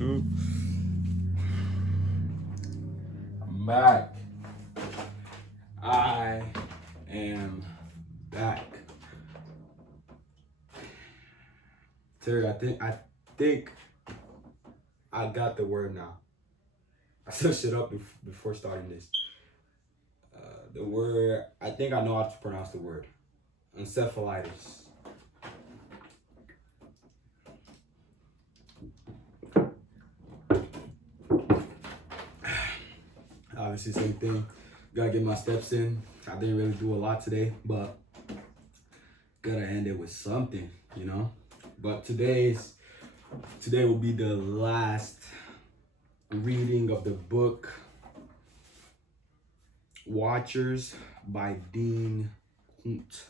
shoot. I'm back. I am back. Terry, I think I got the word now. I searched it up before starting this. The word, I think I know how to pronounce the word. Encephalitis. Obviously, same thing. Gotta get my steps in. I didn't really do a lot today, but gotta end it with something, you know? But today will be the last reading of the book Watchers by Dean Koontz.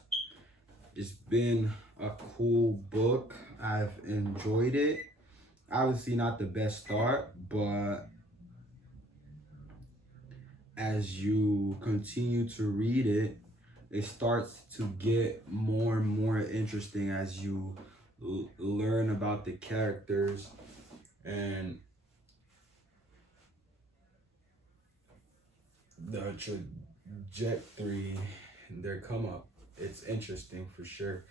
It's been a cool book. I've enjoyed it. Obviously not the best start, but as you continue to read it, it starts to get more and more interesting as you learn about the characters and the trajectory, their come up. It's interesting for sure.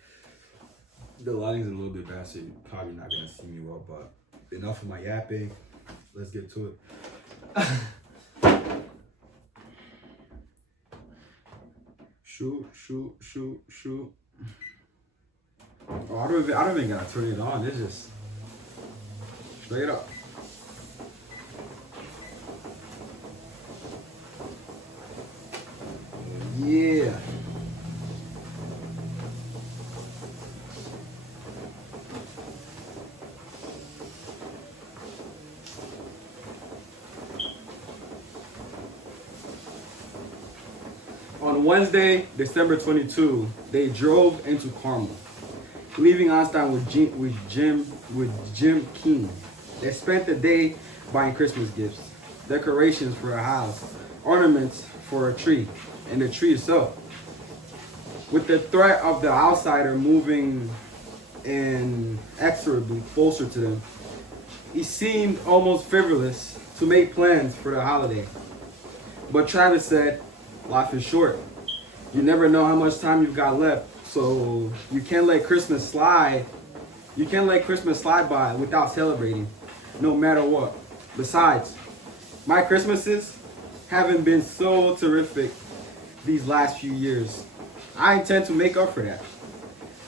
The lighting's a little bit bad, so you're probably not gonna see me well, but enough of my yapping. Let's get to it. Shoot. Oh, I don't even gotta turn it on. It's just straight up. Yeah. On Wednesday, December 22, they drove into Carmel, leaving Einstein with Jim King. They spent the day buying Christmas gifts, decorations for a house, ornaments for a tree, and the tree itself. With the threat of the outsider moving inexorably closer to them, he seemed almost frivolous to make plans for the holiday. But Travis said, life is short. You never know how much time you've got left, so you can't let Christmas slide. You can't let Christmas slide by without celebrating, no matter what. Besides, my Christmases haven't been so terrific these last few years. I intend to make up for that.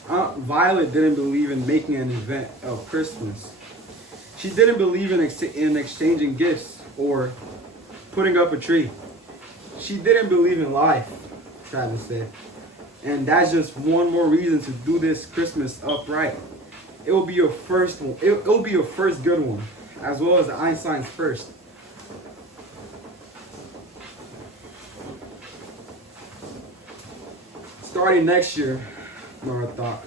Aunt Violet didn't believe in making an event of Christmas. She didn't believe in exchanging gifts or putting up a tree. She didn't believe in life, Travis said. And that's just one more reason to do this Christmas upright. It will be your first one. It will be your first good one, as well as Einstein's first. Starting next year, Nora thought,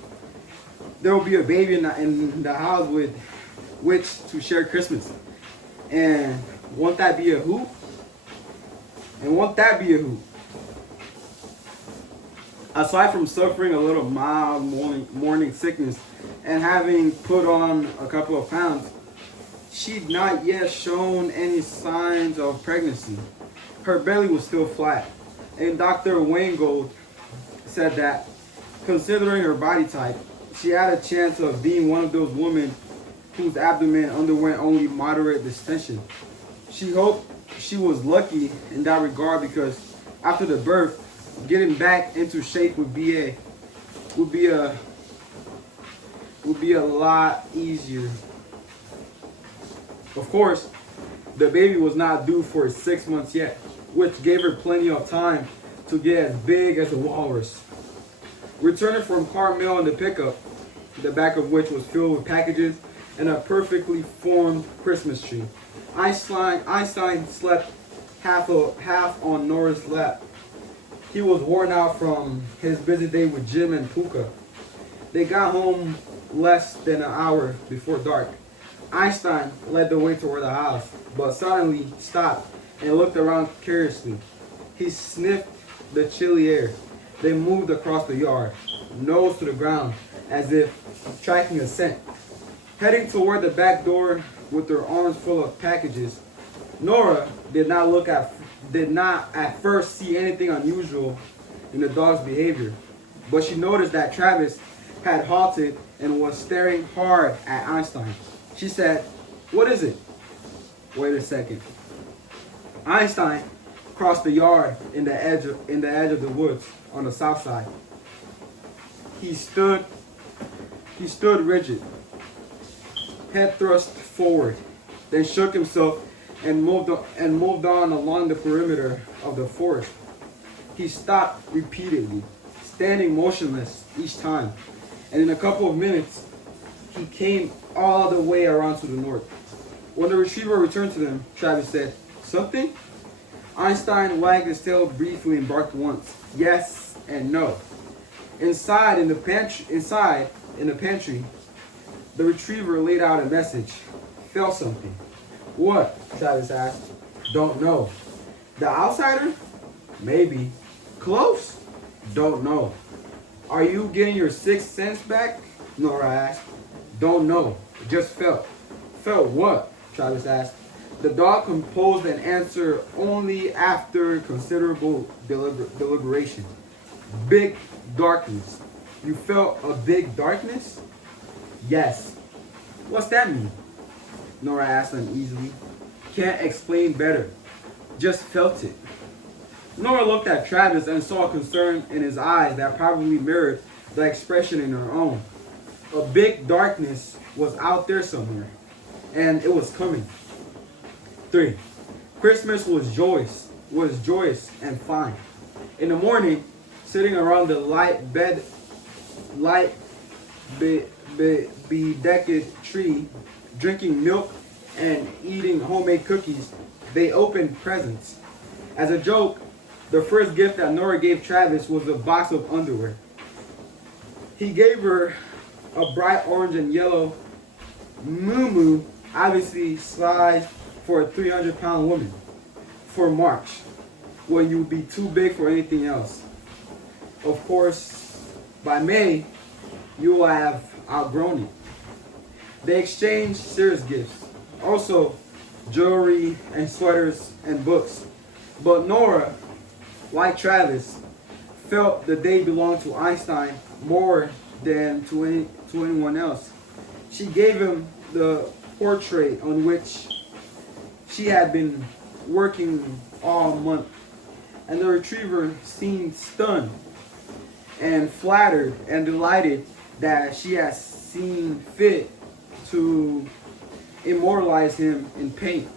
there will be a baby in the house with which to share Christmas. And won't that be a hoot? Aside from suffering a little mild morning sickness and having put on a couple of pounds, she'd not yet shown any signs of pregnancy. Her belly was still flat, and Dr. Waingold said that, considering her body type, she had a chance of being one of those women whose abdomen underwent only moderate distension. She hoped she was lucky in that regard because after the birth, getting back into shape would be a lot easier. Of course, the baby was not due for 6 months yet, which gave her plenty of time to get as big as a walrus. Returning from Carmel in the pickup, the back of which was filled with packages and a perfectly formed Christmas tree, Einstein slept half on Nora's lap. He was worn out from his busy day with Jim and Puka. They got home less than an hour before dark. Einstein led the way toward the house, but suddenly stopped and looked around curiously. He sniffed the chilly air. They moved across the yard, nose to the ground, as if tracking a scent. Heading toward the back door with her arms full of packages. Nora did not at first see anything unusual in the dog's behavior, but she noticed that Travis had halted and was staring hard at Einstein. She said, "What is it?" "Wait a second." Einstein crossed the yard in the edge of the woods on the south side. He stood rigid, head thrust forward, then shook himself and moved on along the perimeter of the forest. He stopped repeatedly, standing motionless each time, and in a couple of minutes, he came all the way around to the north. When the retriever returned to them, Travis said, "Something?" Einstein wagged his tail briefly and barked once, yes and no. Inside in the pantry, the retriever laid out a message. "Felt something." "What?" Travis asked. "Don't know." "The outsider?" "Maybe." "Close?" "Don't know." "Are you getting your sixth sense back?" Nora asked. "Don't know. Just felt." "Felt what?" Travis asked. The dog composed an answer only after considerable deliberation. "Big darkness." "You felt a big darkness?" "Yes." "What's that mean?" Nora asked uneasily. "Can't explain better. Just felt it." Nora looked at Travis and saw concern in his eyes that probably mirrored the expression in her own. A big darkness was out there somewhere, and it was coming. 3. Christmas was joyous and fine. In the morning, sitting around the bedecked tree, drinking milk and eating homemade cookies, they opened presents. As a joke, the first gift that Nora gave Travis was a box of underwear. He gave her a bright orange and yellow muumuu, obviously sized for a 300-pound woman, for March, when you would be too big for anything else. Of course, by May, you will have outgrown it. They exchanged serious gifts, also jewelry and sweaters and books. But Nora, like Travis, felt the day belonged to Einstein more than to anyone else. She gave him the portrait on which she had been working all month, and the retriever seemed stunned and flattered and delighted that she had seen fit to immortalize him in paint.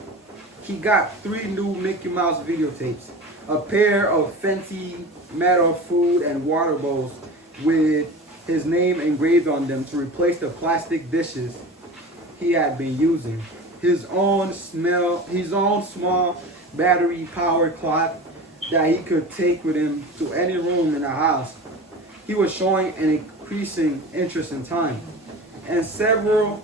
He got 3 new Mickey Mouse videotapes, a pair of fancy metal food and water bowls with his name engraved on them to replace the plastic dishes he had been using, his own small battery-powered clock that he could take with him to any room in the house. He was showing an increasing interest in time, and several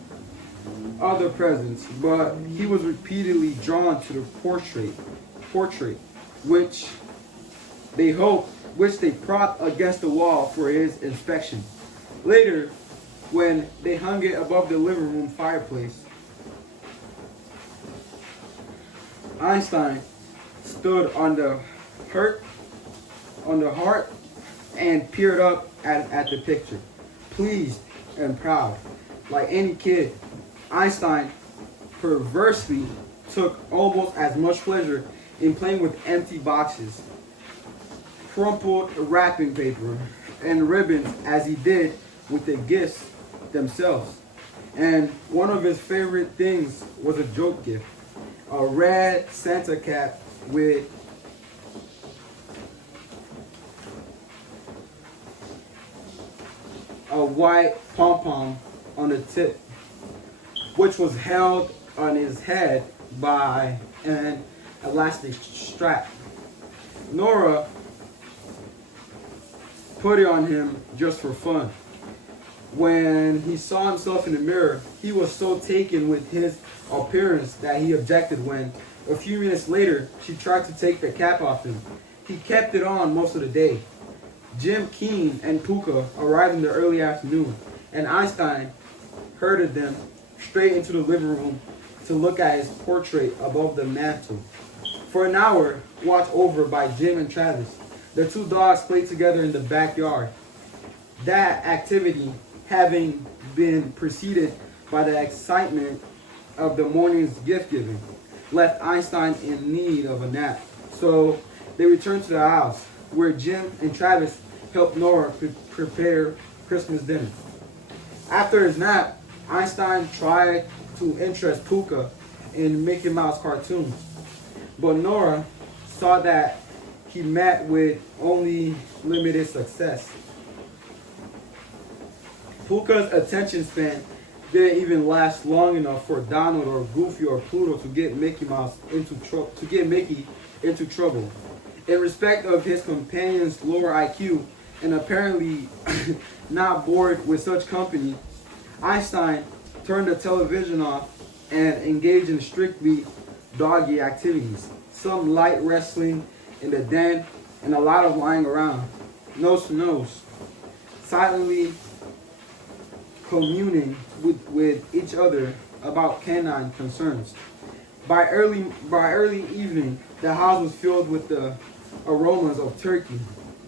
other presents, but he was repeatedly drawn to the portrait, which they propped against the wall for his inspection. Later, when they hung it above the living room fireplace, Einstein stood on the hearth and peered up at the picture, pleased and proud. Like any kid, Einstein perversely took almost as much pleasure in playing with empty boxes, crumpled wrapping paper, and ribbons as he did with the gifts themselves. And one of his favorite things was a joke gift, a red Santa cap with a white pom-pom on the tip, which was held on his head by an elastic strap. Nora put it on him just for fun. When he saw himself in the mirror, he was so taken with his appearance that he objected when, a few minutes later, she tried to take the cap off him. He kept it on most of the day. Jim Keen and Puka arrived in the early afternoon, and Einstein herded them straight into the living room to look at his portrait above the mantel. For an hour, watched over by Jim and Travis, the two dogs played together in the backyard. That activity having been preceded by the excitement of the morning's gift giving, left Einstein in need of a nap. So they returned to the house, where Jim and Travis helped Nora prepare Christmas dinner. After his nap, Einstein tried to interest Puka in Mickey Mouse cartoons, but Nora saw that he met with only limited success. Puka's attention span didn't even last long enough for Donald or Goofy or Pluto to get Mickey into trouble. In respect of his companion's lower IQ and apparently not bored with such company, Einstein turned the television off and engaged in strictly doggy activities. Some light wrestling in the den and a lot of lying around, nose to nose, silently communing with each other about canine concerns. By early evening, the house was filled with the aromas of turkey,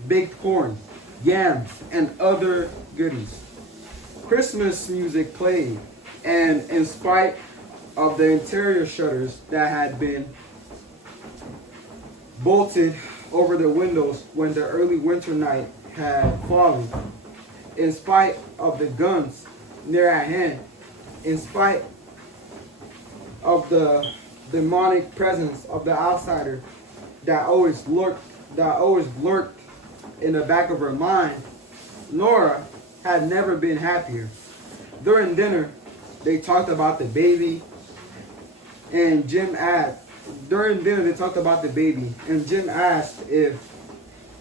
baked corn, yams, and other goodies. Christmas music played, and in spite of the interior shutters that had been bolted over the windows when the early winter night had fallen, in spite of the guns near at hand, in spite of the demonic presence of the outsider that always lurked in the back of her mind, Nora had never been happier. During dinner, they talked about the baby, and Jim asked if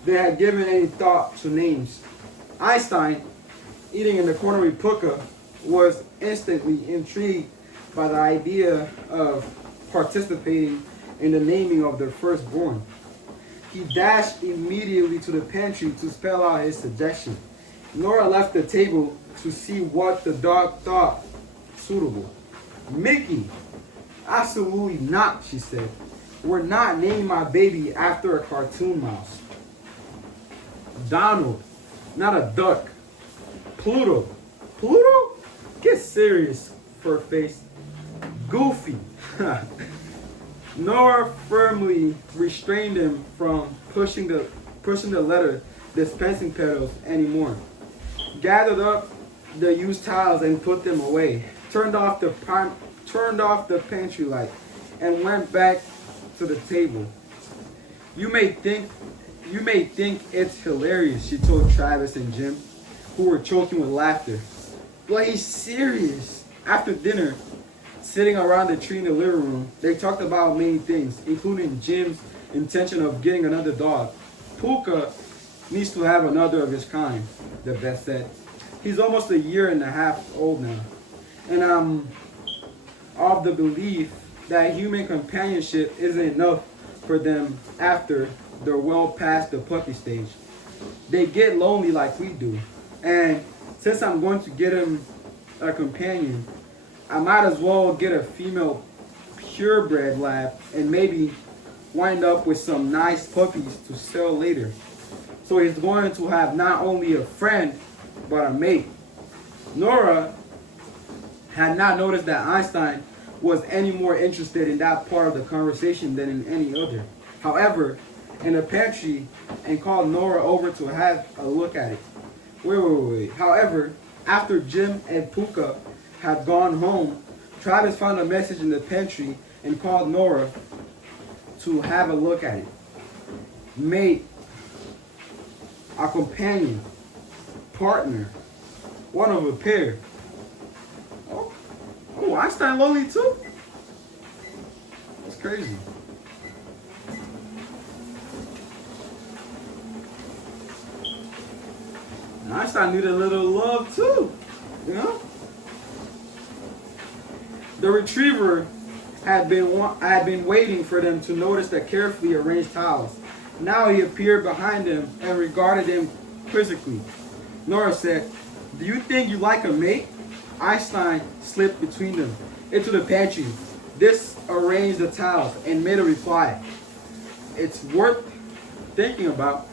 they had given any thought to names. Einstein, eating in the corner with Puka, was instantly intrigued by the idea of participating in the naming of their firstborn. He dashed immediately to the pantry to spell out his suggestion. Nora left the table to see what the dog thought suitable. Mickey. Absolutely not, she said. We're not naming my baby after a cartoon mouse. Donald. Not a duck. Pluto. Pluto? Get serious, fur face. Goofy. Nora firmly restrained him from pushing the letter dispensing pedals anymore. Gathered up the used towels and put them away. Turned off the pantry light and went back to the table. You may think it's hilarious, she told Travis and Jim, who were choking with laughter. But he's serious. After dinner, sitting around the tree in the living room, they talked about many things, including Jim's intention of getting another dog. Puka needs to have another of his kind, the vet said. He's almost a year and a half old now. And I'm of the belief that human companionship isn't enough for them after they're well past the puppy stage. They get lonely like we do. And since I'm going to get him a companion, I might as well get a female purebred lab and maybe wind up with some nice puppies to sell later. So he's going to have not only a friend, but a mate. Nora had not noticed that Einstein was any more interested in that part of the conversation than in any other. However, in the pantry, and called Nora over to have a look at it. Wait. However, after Jim and Puka had gone home, Travis found a message in the pantry and called Nora to have a look at it. Mate, a companion, partner, one of a pair. Oh, Einstein lonely too? That's crazy. And Einstein needed a little love too, you know? The retriever had been waiting for them to notice the carefully arranged towels. Now he appeared behind them and regarded them quizzically. Nora said, "Do you think you like a mate?" Einstein slipped between them into the pantry. disarranged the towels and made a reply. It's worth thinking about.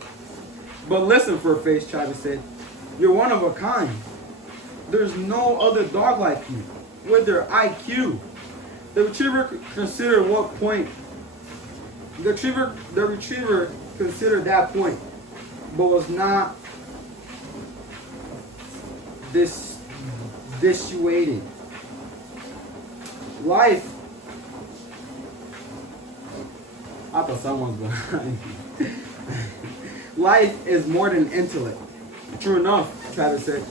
But listen, Furface, Travis said. You're one of a kind. There's no other dog like you with their IQ. The retriever considered what point. The retriever considered that point, but was not dissuaded. Life. I thought someone was behind me. Life is more than intellect. True enough, Travis said.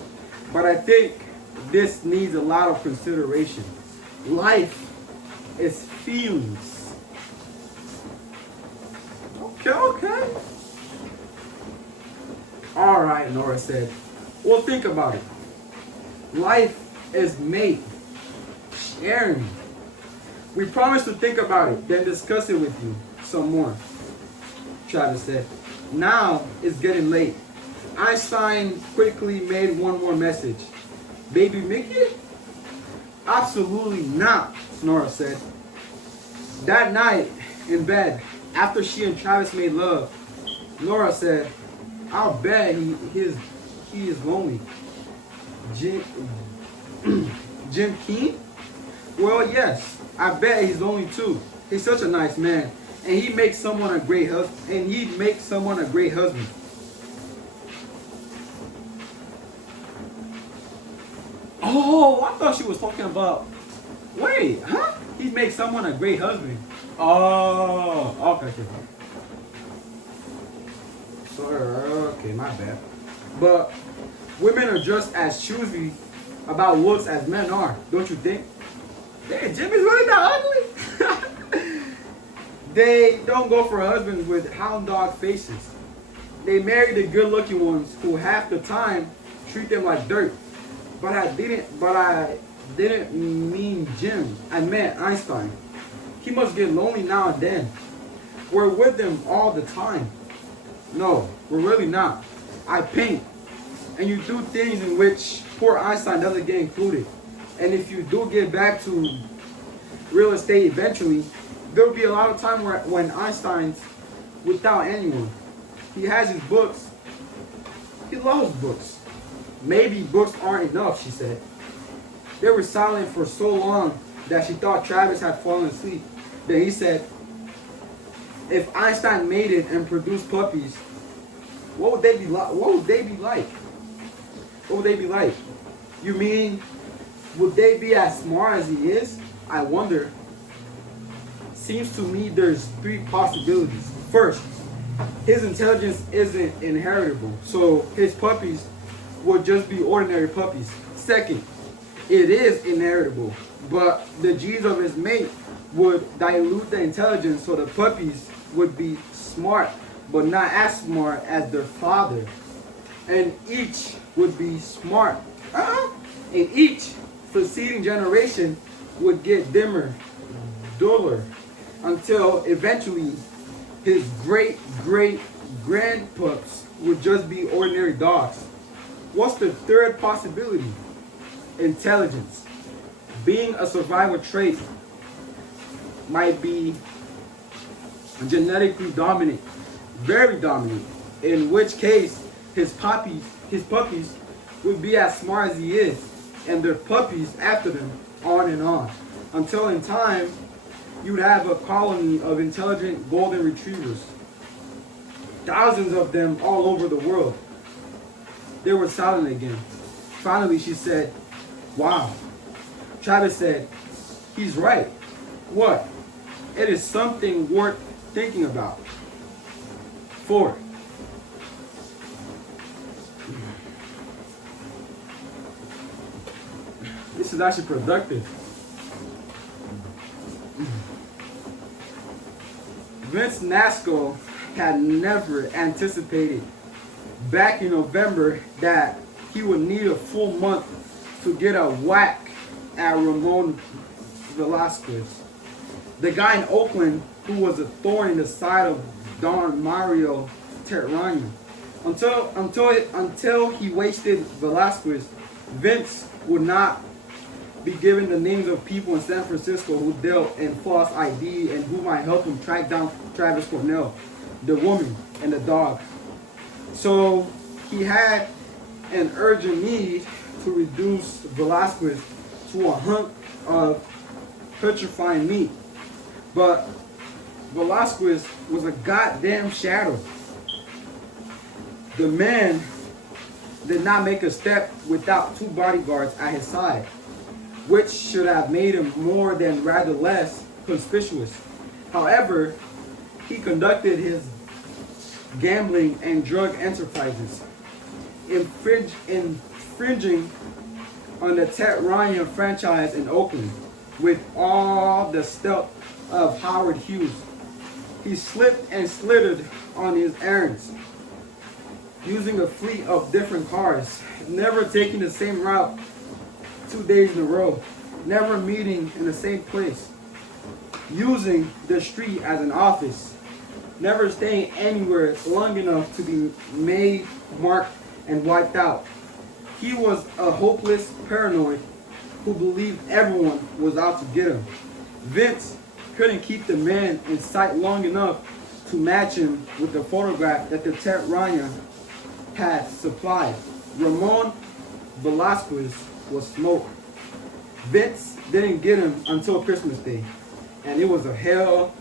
But I think this needs a lot of consideration. Life is feelings. Okay. All right, Nora said. Well, think about it. Life is made. Sharing. We promised to think about it, then discuss it with you some more, Travis said. Now it's getting late. Einstein quickly made one more message. Baby Mickey? Absolutely not, Nora said. That night in bed, after she and Travis made love, Nora said, I'll bet he is lonely. Jim Keen? Well, yes, I bet he's lonely too. He's such a nice man, and he makes someone a great husband. Oh, I thought she was talking about. Wait, huh? He makes someone a great husband. Oh, okay. Sorry, okay, my bad. But women are just as choosy about looks as men are, don't you think? Hey, Jimmy's really that ugly. They don't go for husbands with hound dog faces. They marry the good-looking ones who half the time treat them like dirt. But I didn't mean Jim. I meant Einstein. He must get lonely now and then. We're with him all the time. No, we're really not. I paint. And you do things in which poor Einstein doesn't get included. And if you do get back to real estate eventually, there'll be a lot of time when Einstein's without anyone. He has his books. He loves books. Maybe books aren't enough, she said. They were silent for so long that she thought Travis had fallen asleep. Then he said, if Einstein made it and produced puppies, what would they be like? You mean, would they be as smart as he is? I wonder. Seems to me there's three possibilities. First, his intelligence isn't inheritable, so his puppies would just be ordinary puppies. Second, it is inheritable, but the genes of his mate would dilute the intelligence, so the puppies would be smart, but not as smart as their father. And each would be smart. And each succeeding generation would get dimmer, duller, until eventually his great-great-grandpups would just be ordinary dogs. What's the third possibility? Intelligence. Being a survival trait might be genetically dominant, very dominant, in which case his puppies would be as smart as he is, and their puppies after them, on and on, until in time you'd have a colony of intelligent golden retrievers, thousands of them all over the world. They were silent again. Finally, she said, wow. Travis said, he's right. What? It is something worth thinking about. 4. This is actually productive. Vince Nasco had never anticipated back in November that he would need a full month to get a whack at Ramon Velasquez, the guy in Oakland who was a thorn in the side of Don Mario Terrania. Until he wasted Velasquez, Vince would not be given the names of people in San Francisco who dealt in false ID and who might help him track down Travis Cornell, the woman, and the dog. So he had an urgent need to reduce Velasquez to a hunk of petrifying meat. But Velasquez was a goddamn shadow. The man did not make a step without two bodyguards at his side, which should have made him more than rather less conspicuous. However, he conducted his gambling and drug enterprises, infringing on the Ted Ryan franchise in Oakland with all the stealth of Howard Hughes. He slipped and slithered on his errands, using a fleet of different cars, never taking the same route 2 days in a row, never meeting in the same place, using the street as an office, never staying anywhere long enough to be made, marked, and wiped out. He was a hopeless paranoid who believed everyone was out to get him. Vince couldn't keep the man in sight long enough to match him with the photograph that the Ted Ryan had supplied. Ramon Velasquez was smoke. Vince didn't get him until Christmas Day, and it was a hell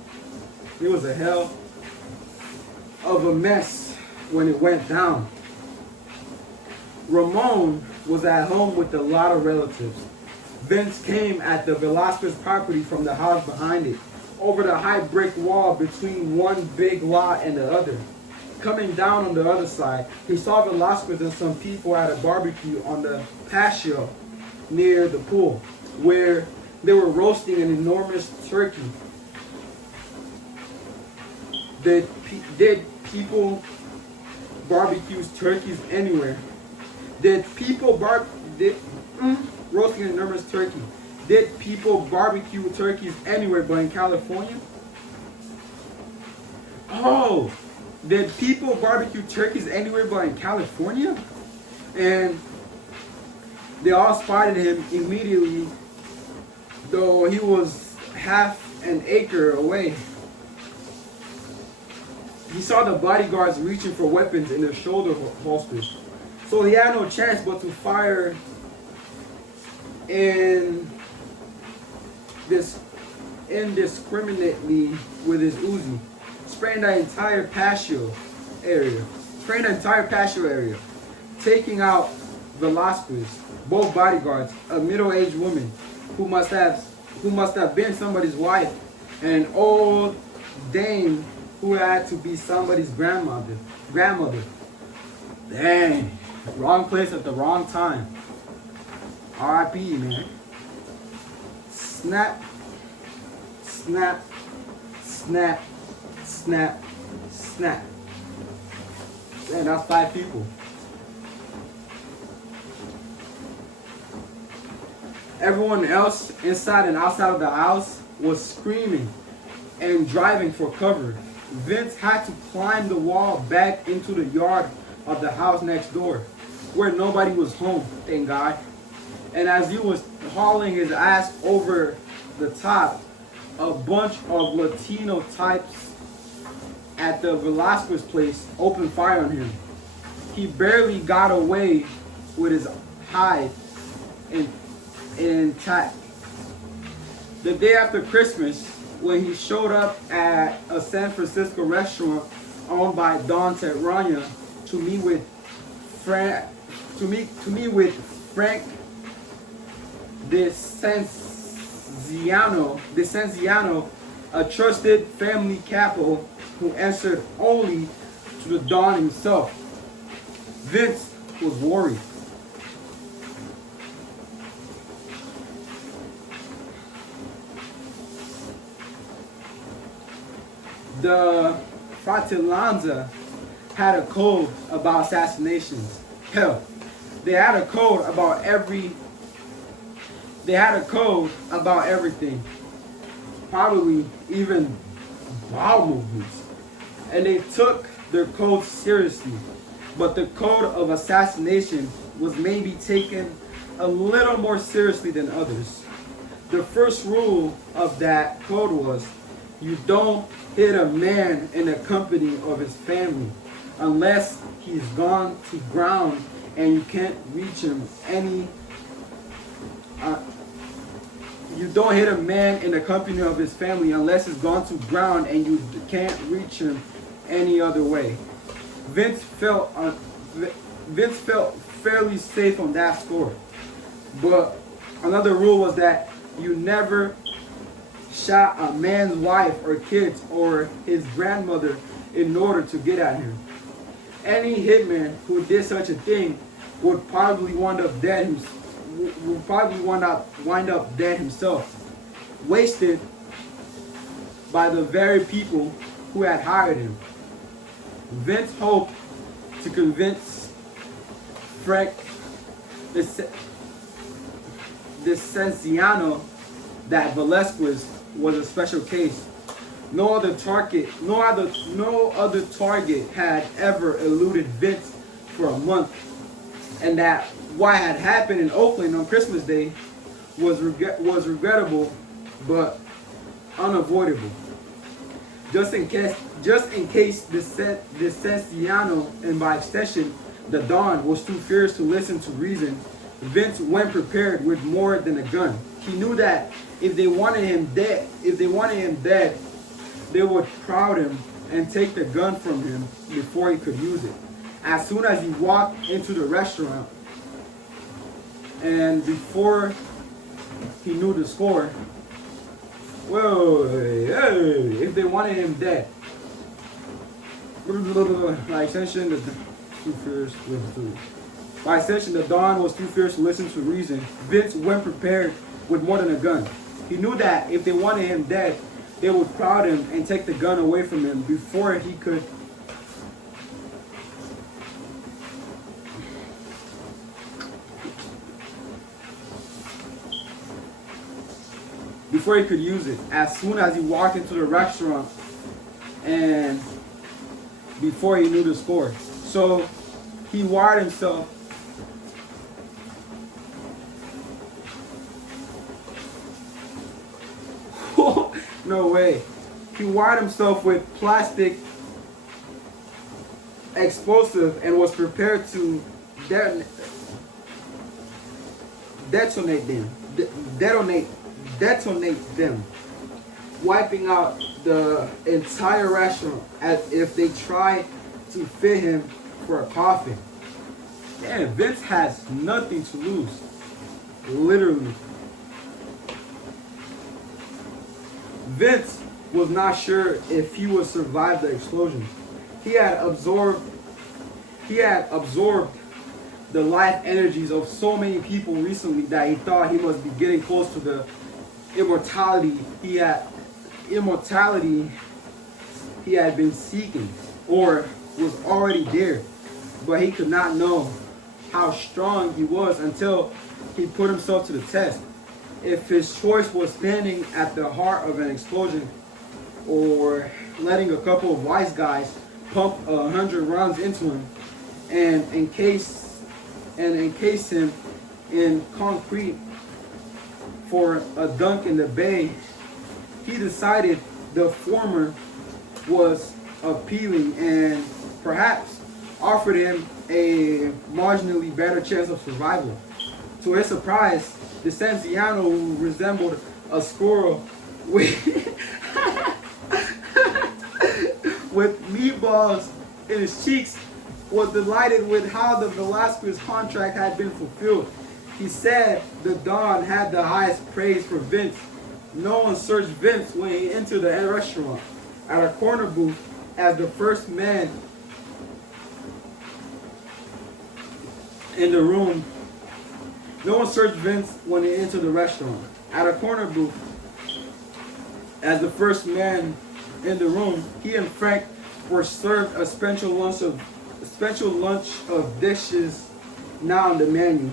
of a mess when it went down. Ramon was at home with a lot of relatives. Vince came at the Velasquez property from the house behind it, over the high brick wall between one big lot and the other. Coming down on the other side, he saw Velasquez and some people at a barbecue on the patio near the pool, where they were roasting an enormous turkey. Did people barbecue turkeys anywhere? Roasting an enormous turkey. Did people barbecue turkeys anywhere but in California? Oh, did people barbecue turkeys anywhere but in California? And they all spotted him immediately, though he was half an acre away. He saw the bodyguards reaching for weapons in their shoulder holsters, so he had no chance but to fire indiscriminately with his Uzi, spraying the entire patio area, taking out Velasquez, both bodyguards, a middle-aged woman who must have been somebody's wife, and an old dame who had to be somebody's grandmother. Dang, wrong place at the wrong time. R.I.P. man. Snap, snap, snap, snap, snap. Man, that's 5 people. Everyone else inside and outside of the house was screaming and driving for cover. Vince had to climb the wall back into the yard of the house next door, where nobody was home, thank God. And as he was hauling his ass over the top, a bunch of Latino types at the Velasquez place opened fire on him. He barely got away with his hide intact. The day after Christmas, when he showed up at a San Francisco restaurant owned by Don Ted Ryan to meet with Frank DeCenziano, a trusted family couple who answered only to the Don himself. Vince was worried. The Fratellanza had a code about assassinations. Hell, they had a code about everything. Probably even bowel movements. And they took their code seriously. But the code of assassination was maybe taken a little more seriously than others. The first rule of that code was, you don't hit a man in the company of his family unless he's gone to ground and you can't reach him any. You don't hit a man in the company of his family unless he's gone to ground and you can't reach him any other way. Vince felt fairly safe on that score. But another rule was that you never shot a man's wife or kids or his grandmother in order to get at him. Any hitman who did such a thing would probably wind up dead himself, wasted by the very people who had hired him. Vince hoped to convince Frank Licenciano that Velasquez was a special case. No other target had ever eluded Vince for a month, and that what had happened in Oakland on Christmas Day was regrettable but unavoidable. Just in case the Licenciano, and by extension the Don, was too fierce to listen to reason, Vince went prepared with more than a gun. He knew that if they wanted him dead, they would crowd him and take the gun from him before he could use it. As soon as he walked into the restaurant, and before he knew the score, if they wanted him dead, by extension, the Don was too fierce to listen to reason. Vince went prepared with more than a gun. He knew that if they wanted him dead, they would crowd him and take the gun away from him before he could use it. As soon as he walked into the restaurant and before he knew the score. So he wired himself no way. He wired himself with plastic explosive and was prepared to detonate them, wiping out the entire restaurant as if they tried to fit him for a coffin. Man, Vince has nothing to lose. Literally. Vince was not sure if he would survive the explosion. He had absorbed the life energies of so many people recently that he thought he must be getting close to the immortality he had been seeking, or was already there. But he could not know how strong he was until he put himself to the test. If his choice was standing at the heart of an explosion, or letting a couple of wise guys pump 100 rounds into him and encase him in concrete for a dunk in the bay, he decided the former was appealing and perhaps offered him a marginally better chance of survival. To his surprise, the Licenciano, who resembled a squirrel with meatballs in his cheeks, was delighted with how the Velasquez contract had been fulfilled. He said the Don had the highest praise for Vince. No one searched Vince when he entered the restaurant. At a corner booth, as the first man in the room, no one searched Vince when he entered the restaurant. At a corner booth, as the first man in the room, he and Frank were served a special lunch of dishes now on the menu.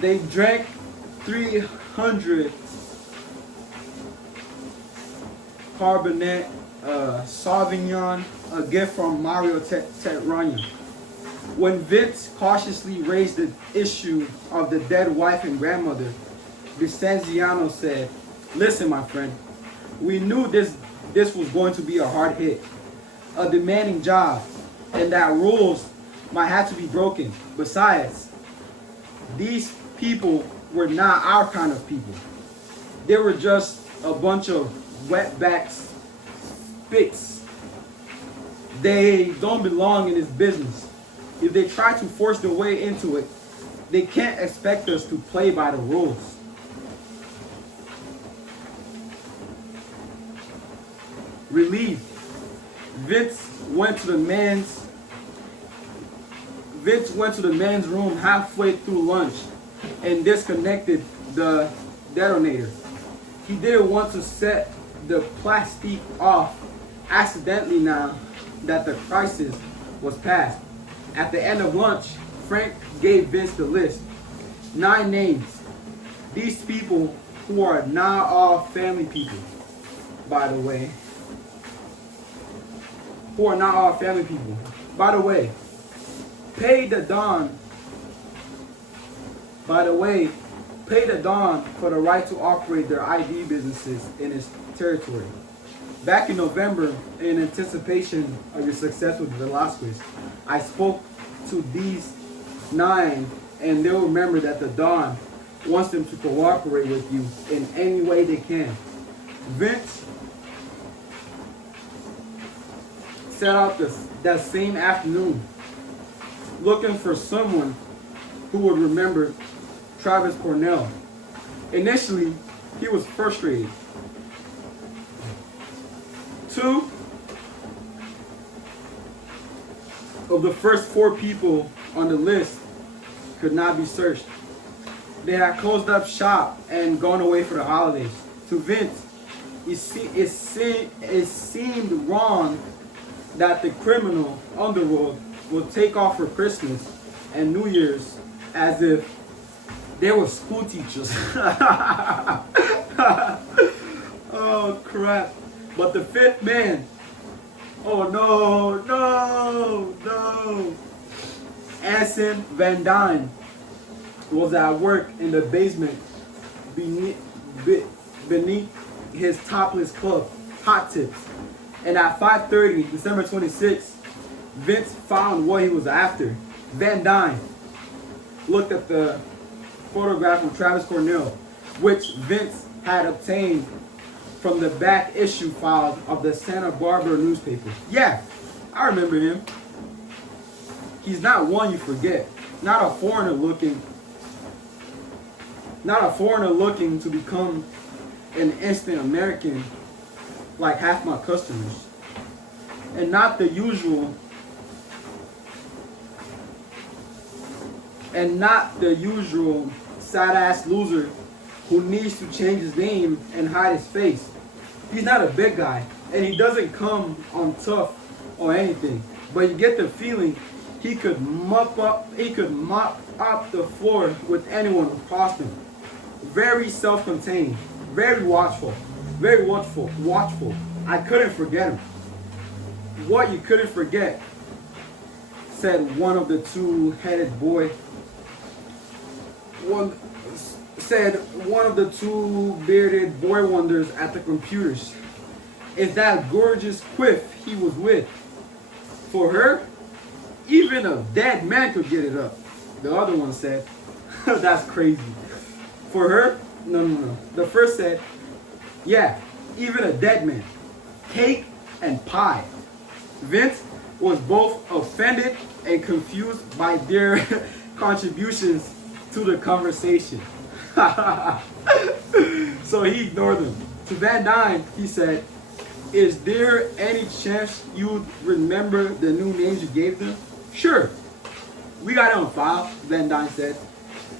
They drank 300 Cabernet Sauvignon, a gift from Mario Tetrania. When Vince cautiously raised the issue of the dead wife and grandmother, Vicenziano said, "Listen, my friend, we knew this was going to be a hard hit, a demanding job, and that rules might have to be broken. Besides, these people were not our kind of people. They were just a bunch of wetbacks, spits. They don't belong in this business. If they try to force their way into it, they can't expect us to play by the rules." Relieved, Vince went to the man's room halfway through lunch and disconnected the detonator. He didn't want to set the plastic off accidentally now that the crisis was past. At the end of lunch, Frank gave Vince the list. 9 names. These people who are not all family people, by the way. Who are not all family people. By the way, pay the Don for the right to operate their ID businesses in his territory. Back in November, in anticipation of your success with Velasquez, I spoke to these 9, and they'll remember that the Don wants them to cooperate with you in any way they can. Vince set out that same afternoon looking for someone who would remember Travis Cornell. Initially, he was frustrated. 2 of the first 4 people on the list could not be searched. They had closed up shop and gone away for the holidays. To Vince, it seemed wrong that the criminal underworld would take off for Christmas and New Year's as if they were school teachers. Oh crap. But the 5th man, oh no. Anson Van Dyne was at work in the basement beneath his topless club, Hot Tips. And at 5:30, December 26th, Vince found what he was after. Van Dyne looked at the photograph of Travis Cornell, which Vince had obtained from the back issue files of the Santa Barbara newspaper. Yeah, I remember him. He's not one you forget. Not a foreigner looking to become an instant American like half my customers. And not the usual sad-ass loser who needs to change his name and hide his face. He's not a big guy, and he doesn't come on tough or anything, but you get the feeling he could mop up the floor with anyone who crossed him. Very self-contained, very watchful. I couldn't forget him. What you couldn't forget, said one of the two-headed boy. One of the 2 bearded boy wonders at the computers, is that gorgeous quiff he was with. For her, even a dead man could get it up. The other one said, that's crazy. For her, no. The first said, yeah, even a dead man. Cake and pie. Vince was both offended and confused by their contributions to the conversation. So he ignored them. To Van Dyne, he said, is there any chance you'd remember the new names you gave them? Sure. We got it on file, Van Dyne said.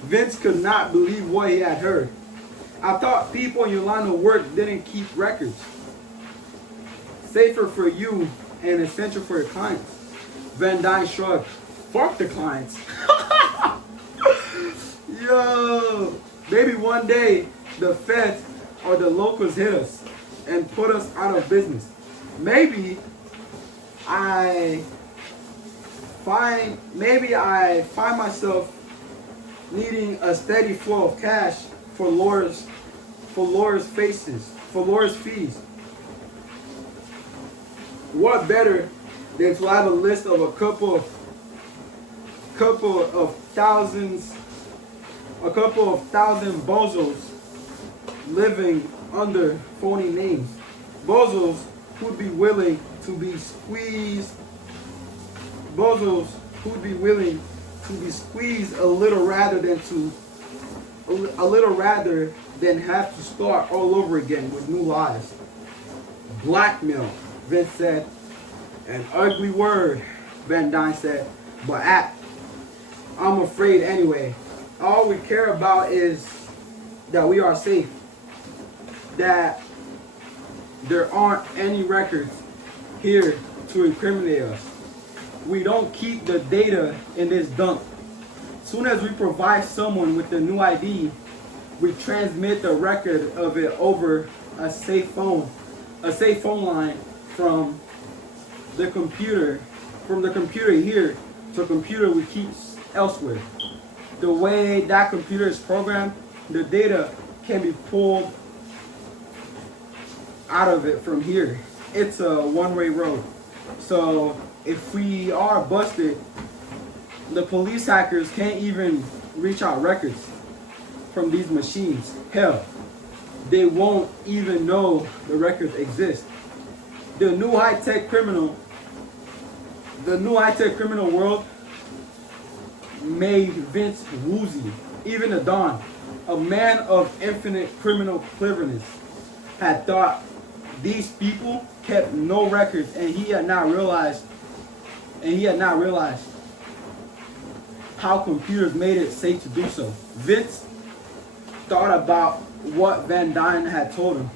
Vince could not believe what he had heard. I thought people in your line of work didn't keep records. Safer for you and essential for your clients. Van Dyne shrugged. Fuck the clients. Yo, maybe one day the feds or the locals hit us. and put us out of business. Maybe I find myself needing a steady flow of cash for lawyers' fees. What better than to have a list of a couple of thousand bozos living under phony names. Bozos who'd be willing to be squeezed. Bozos who'd be willing to be squeezed a little rather than have to start all over again with new lives. Blackmail, Vince said. An ugly word, Van Dyne said. But I'm afraid anyway. All we care about is that we are safe. That there aren't any records here to incriminate us. We don't keep the data in this dump. Soon as we provide someone with a new ID, we transmit the record of it over a safe phone line from the computer here to a computer we keep elsewhere. The way that computer is programmed, the data can be pulled out of it from here. It's a one-way road. So if we are busted, the police hackers can't even reach our records from these machines. Hell, they won't even know the records exist. The new high-tech criminal world made Vince woozy. Even the Don, a man of infinite criminal cleverness, had thought these people kept no records, and he had not realized how computers made it safe to do so. Vince thought about what Van Dyne had told him,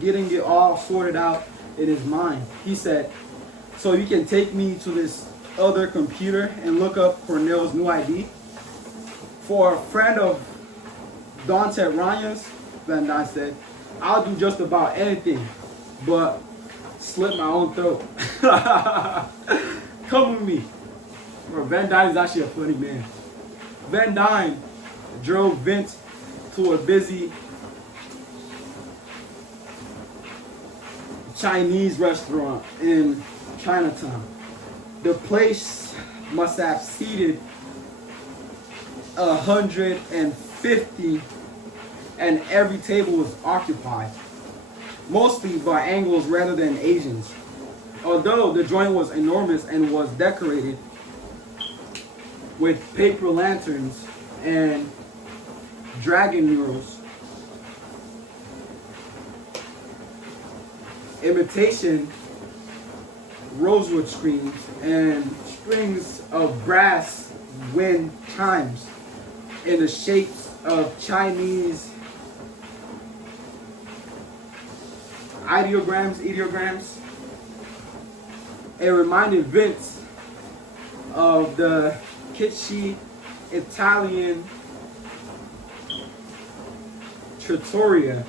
getting it all sorted out in his mind. He said, "So you can take me to this other computer and look up Cornell's new ID?" For a friend of Dante Ryan's, Van Dyne said, "I'll do just about anything but slit my own throat." Come with me. Well, Van Dyne is actually a funny man. Van Dyne drove Vince to a busy Chinese restaurant in Chinatown. The place must have seated 150, and every table was occupied, mostly by Anglos rather than Asians. Although the joint was enormous and was decorated with paper lanterns and dragon murals, imitation rosewood screens, and strings of brass wind chimes in the shapes of Chinese ideograms. It reminded Vince of the kitschy Italian trattoria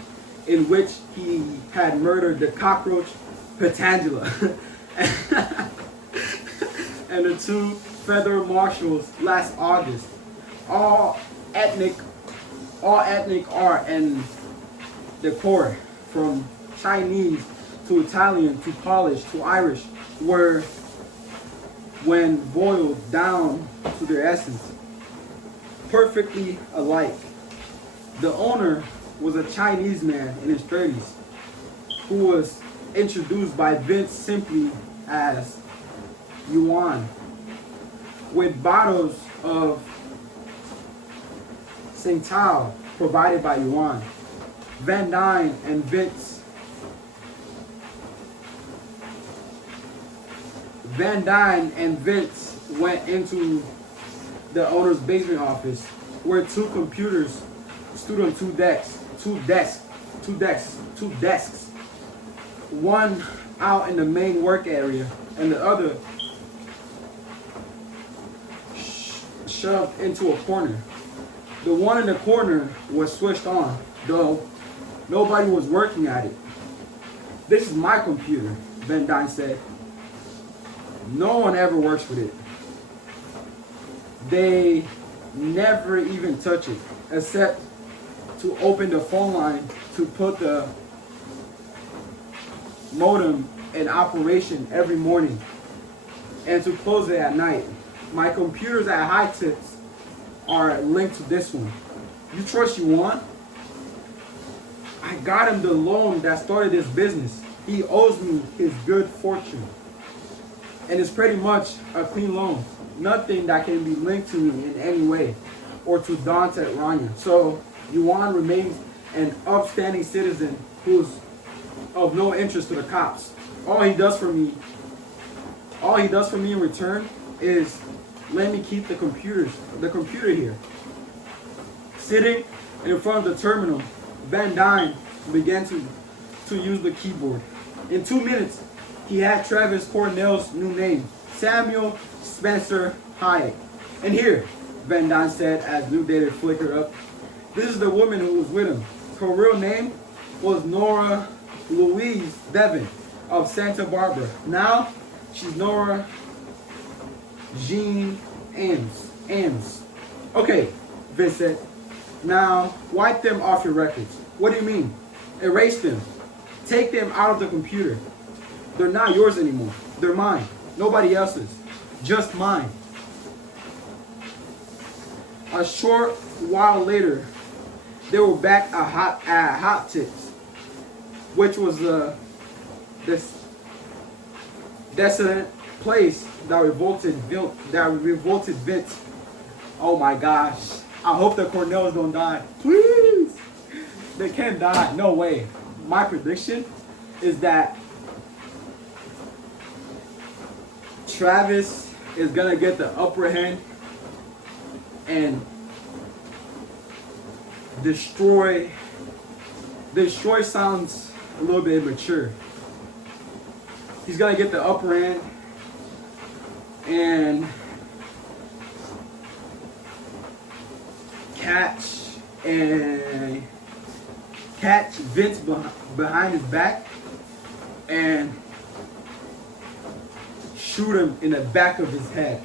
in which he had murdered the cockroach Petangela and the two feather marshals last August. All ethnic art and decor, from Chinese to Italian to Polish to Irish, were, when boiled down to their essence, perfectly alike. The owner was a Chinese man in his 30s who was introduced by Vince simply as Yuan, with bottles of Tsingtao provided by Yuan. Van Dyne and Vince went into the owner's basement office, where two computers stood on two desks. One out in the main work area, and the other shoved into a corner. The one in the corner was switched on, though nobody was working at it. This is my computer, Van Dyne said. No one ever works with it. They never even touch it, except to open the phone line to put the modem in operation every morning and to close it at night. My computers at High Tips are linked to this one. You trust you want? I got him the loan that started this business. He owes me his good fortune. And it's pretty much a clean loan. Nothing that can be linked to me in any way or to Dante Rania. So Yuan remains an upstanding citizen who's of no interest to the cops. All he does for me in return is let me keep the computer here. Sitting in front of the terminal, Van Dyne began to use the keyboard. In 2 minutes, he had Travis Cornell's new name, Samuel Spencer Hyatt. And here, Van Dyne said as new data flickered up, this is the woman who was with him. Her real name was Nora Louise Devon of Santa Barbara. Now, she's Nora Jean Ames. Okay, Vince said, now wipe them off your records. What do you mean? Erase them. Take them out of the computer. They're not yours anymore. They're mine. Nobody else's. Just mine. A short while later, they were back at Hot Tips, which was this desolate place that revolted Vince. Oh my gosh. I hope the Cornells don't die. Please. They can't die. No way. My prediction is that Travis is gonna get the upper hand and destroy sounds a little bit immature. He's gonna get the upper hand and catch Vince behind his back and shoot him in the back of his head.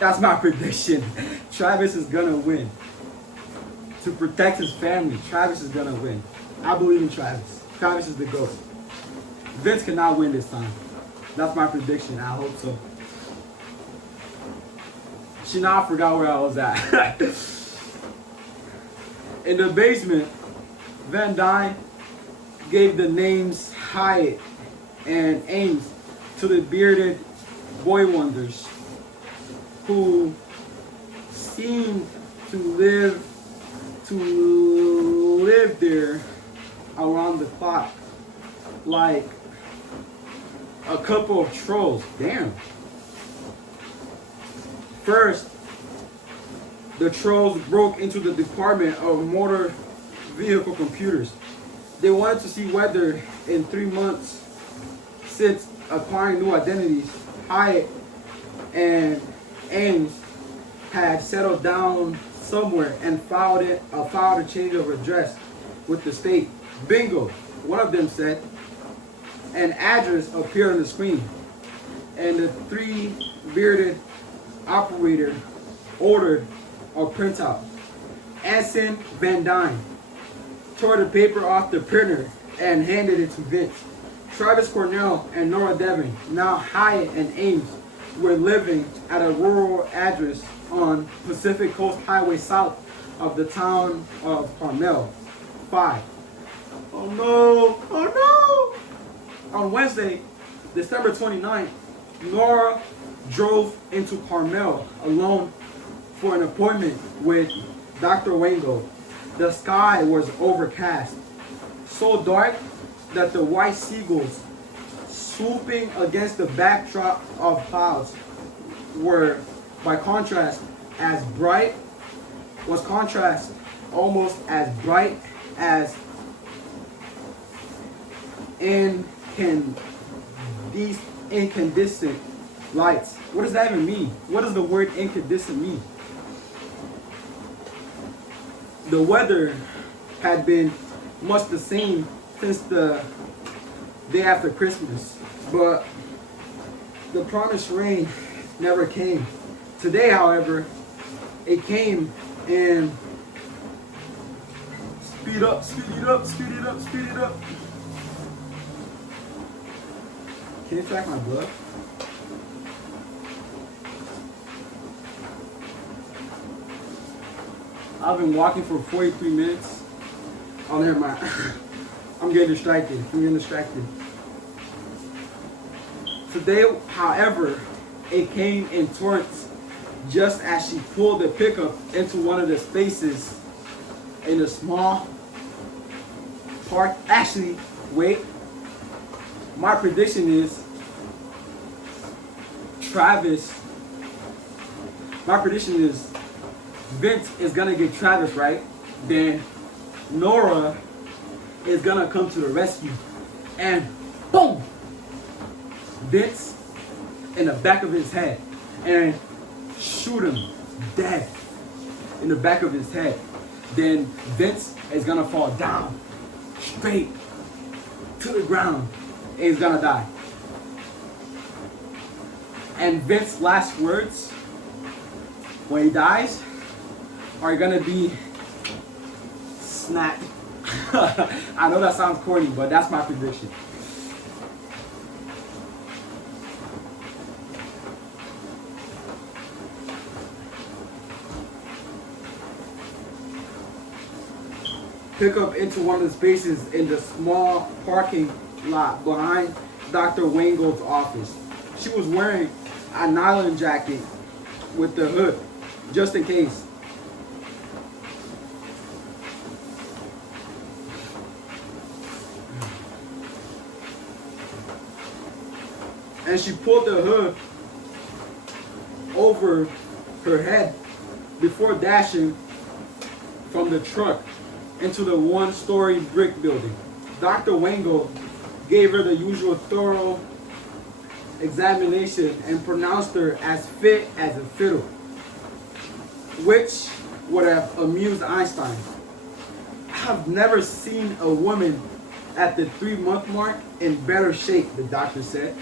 That's my prediction. Travis is gonna win. To protect his family, Travis is gonna win. I believe in Travis. Travis is the GOAT. Vince cannot win this time. That's my prediction. I hope so. I forgot where I was at. In the basement, Van Dyne gave the names Hyatt and Ames to the bearded boy wonders who seemed to live there around the clock like a couple of trolls. Damn. First, the trolls broke into the department of motor vehicle computers. They wanted to see whether in 3 months since acquiring new identities, Hyatt and Ames had settled down somewhere and filed a change of address with the state. Bingo, one of them said. An address appeared on the screen, and the 3 bearded operator ordered a printout. Anson Van Dyne tore the paper off the printer and handed it to Vince. Travis Cornell and Nora Devon, now Hyatt and Ames, were living at a rural address on Pacific Coast Highway south of the town of Carmel. 5. Oh no! Oh no! On Wednesday, December 29th, Nora drove into Carmel alone for an appointment with Dr. Wango. The sky was overcast, so dark that the white seagulls swooping against the backdrop of clouds were, by contrast, almost as bright as these incandescent lights. What does that even mean? What does the word incandescent mean? The weather had been much the same since the day after Christmas. But the promised rain never came. Today, however, it came, and speed up, speed it up, speed it up, speed it up. Can you track my blood? I've been walking for 43 minutes. Oh, never mind. I'm getting distracted. Today, however, it came in torrents just as she pulled the pickup into one of the spaces in a small park. Actually, wait. My prediction is Vince is gonna get Travis right. Then Nora is gonna come to the rescue. And boom! Vince in the back of his head. And shoot him dead in the back of his head. Then Vince is gonna fall down straight to the ground and he's gonna die. And Vince's last words when he dies are gonna be snap. I know that sounds corny, but that's my prediction. Pick up into one of the spaces in the small parking lot behind Dr. Wango's office. She was wearing a nylon jacket with the hood, just in case. And she pulled the hood over her head before dashing from the truck into the one-story brick building. Dr. Wango gave her the usual thorough examination and pronounced her as fit as a fiddle, which would have amused Einstein. I've never seen a woman at the 3-month mark in better shape, the doctor said.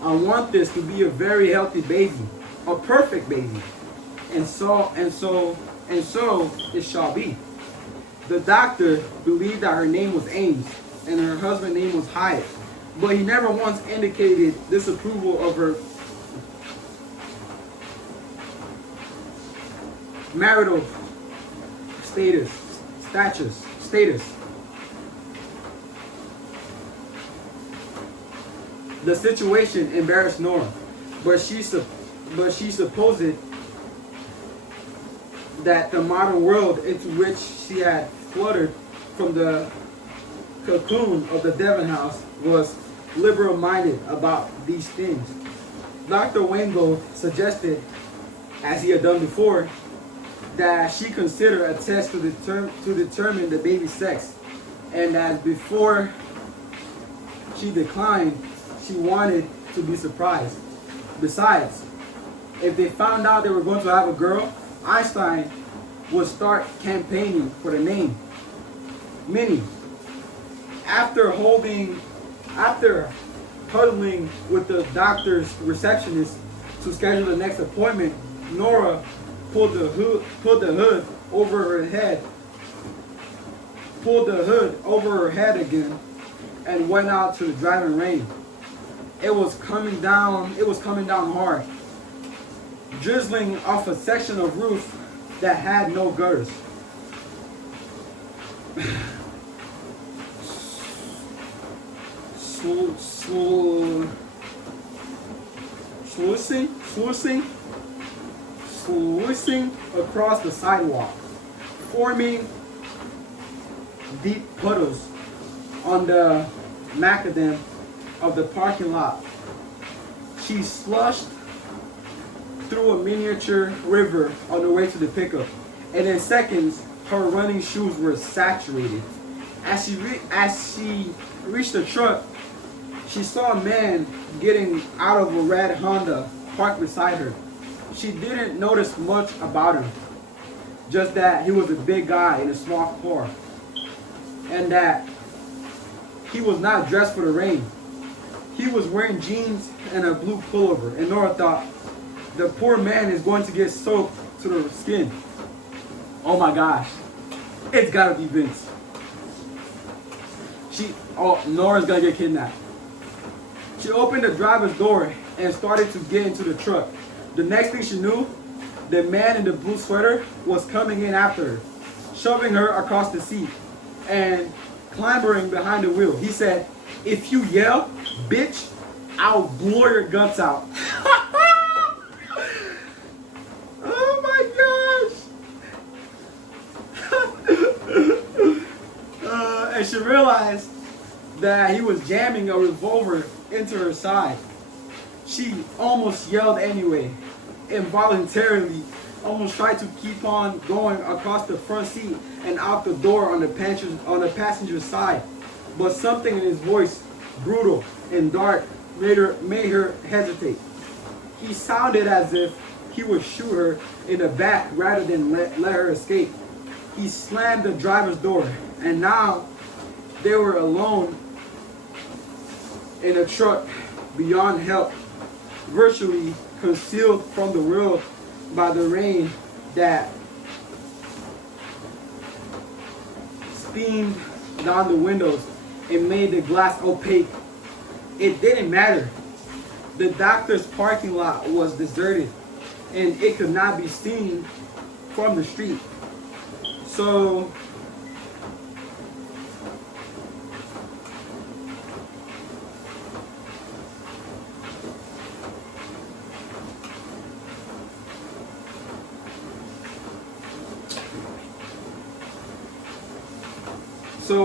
I want this to be a very healthy baby, a perfect baby. And so it shall be. The doctor believed that her name was Ames and her husband's name was Hyatt, but he never once indicated disapproval of her marital status. The situation embarrassed Nora, but she supposed that the modern world into which she had fluttered from the cocoon of the Devon house was liberal-minded about these things. Dr. Wango suggested, as he had done before, that she consider a test to determine the baby's sex, and as before she declined, she wanted to be surprised. Besides, if they found out they were going to have a girl, Einstein would start campaigning for the name, Minnie. After huddling with the doctor's receptionist to schedule the next appointment, Nora pulled the hood over her head again, and went out to the driving rain. It was coming down hard, drizzling off a section of roof that had no gutters. Sluicing across the sidewalk, forming deep puddles on the macadam of the parking lot. She slushed through a miniature river on the way to the pickup, and in seconds her running shoes were saturated. As she reached the truck, she saw a man getting out of a red Honda parked beside her. She didn't notice much about him, just that he was a big guy in a small car, and that he was not dressed for the rain. He was wearing jeans and a blue pullover, and Nora thought, the poor man is going to get soaked to the skin. Oh my gosh, it's gotta be Vince. Nora's gonna get kidnapped. She opened the driver's door and started to get into the truck. The next thing she knew, the man in the blue sweater was coming in after her, shoving her across the seat and clambering behind the wheel. He said, if you yell, bitch, I'll blow your guts out. Oh my gosh. And she realized that he was jamming a revolver into her side. She almost yelled anyway, involuntarily, almost tried to keep on going across the front seat and out the door on the passenger side. But something in his voice, brutal and dark, made her hesitate. He sounded as if he would shoot her in the back rather than let her escape. He slammed the driver's door, and now they were alone in a truck beyond help, virtually concealed from the world by the rain that steamed down the windows and made the glass opaque. It didn't matter. The doctor's parking lot was deserted and it could not be seen from the street. So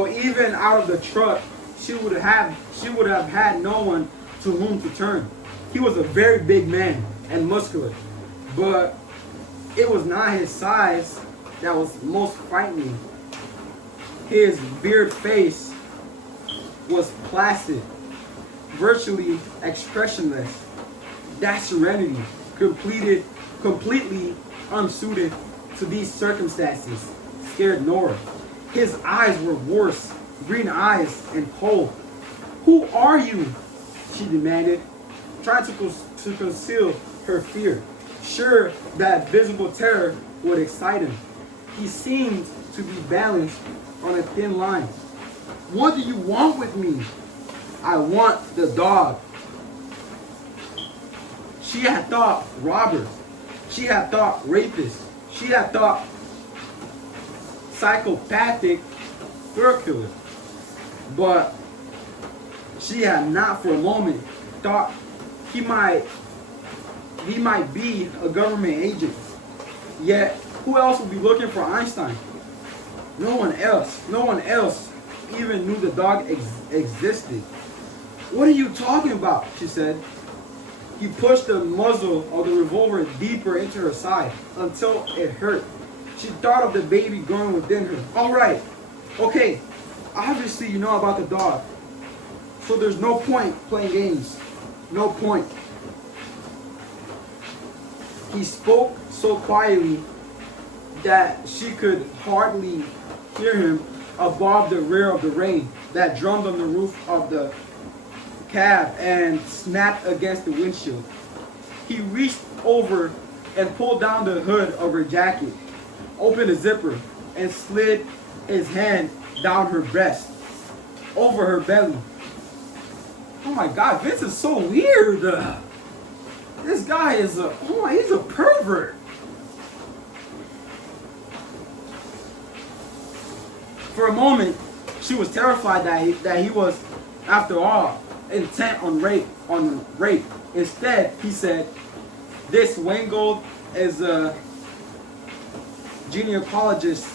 even out of the truck, she would have had no one to whom to turn. He was a very big man and muscular, but it was not his size that was most frightening. His beard face was placid, virtually expressionless. That serenity, completely unsuited to these circumstances, scared Nora. His eyes were worse, green eyes and cold. Who are you? She demanded, trying to conceal her fear, sure that visible terror would excite him. He seemed to be balanced on a thin line. What do you want with me? I want the dog. She had thought robbers. She had thought rapists. She had thought psychopathic serial killer. But she had not for a moment thought he might be a government agent. Yet, who else would be looking for Einstein? No one else even knew the dog existed. What are you talking about? She said. He pushed the muzzle of the revolver deeper into her side until it hurt. She thought of the baby growing within her. All right, okay, obviously you know about the dog, so there's no point playing games. No point. He spoke so quietly that she could hardly hear him above the rear of the rain that drummed on the roof of the cab and snapped against the windshield. He reached over and pulled down the hood of her jacket, opened the zipper, and slid his hand down her breast, over her belly. Oh my God, Vince is so weird. This guy is he's a pervert. For a moment, she was terrified that he was, after all, intent on rape. Instead, he said, this Wangold is a gynecologist,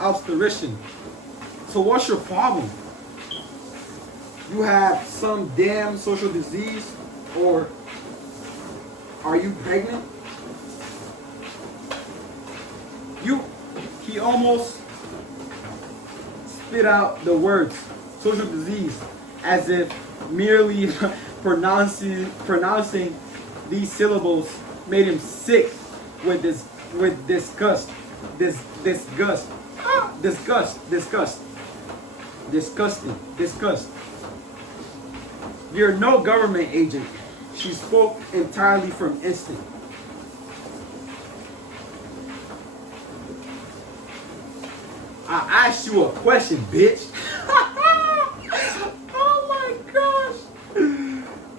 obstetrician. So what's your problem? You have some damn social disease, or are you pregnant? He almost spit out the words social disease as if merely Pronouncing these syllables made him sick with disgust. Disgust. You're no government agent. She spoke entirely from instinct. I asked you a question, bitch. Oh my gosh.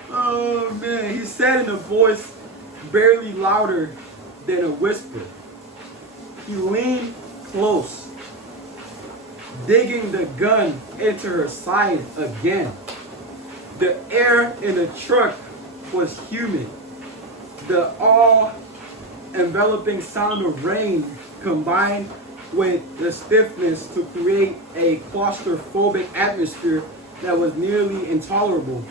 Oh man, he said in a voice barely louder than a whisper. He leaned close, digging the gun into her side again. The air in the truck was humid. The all-enveloping sound of rain combined with the stiffness to create a claustrophobic atmosphere that was nearly intolerable.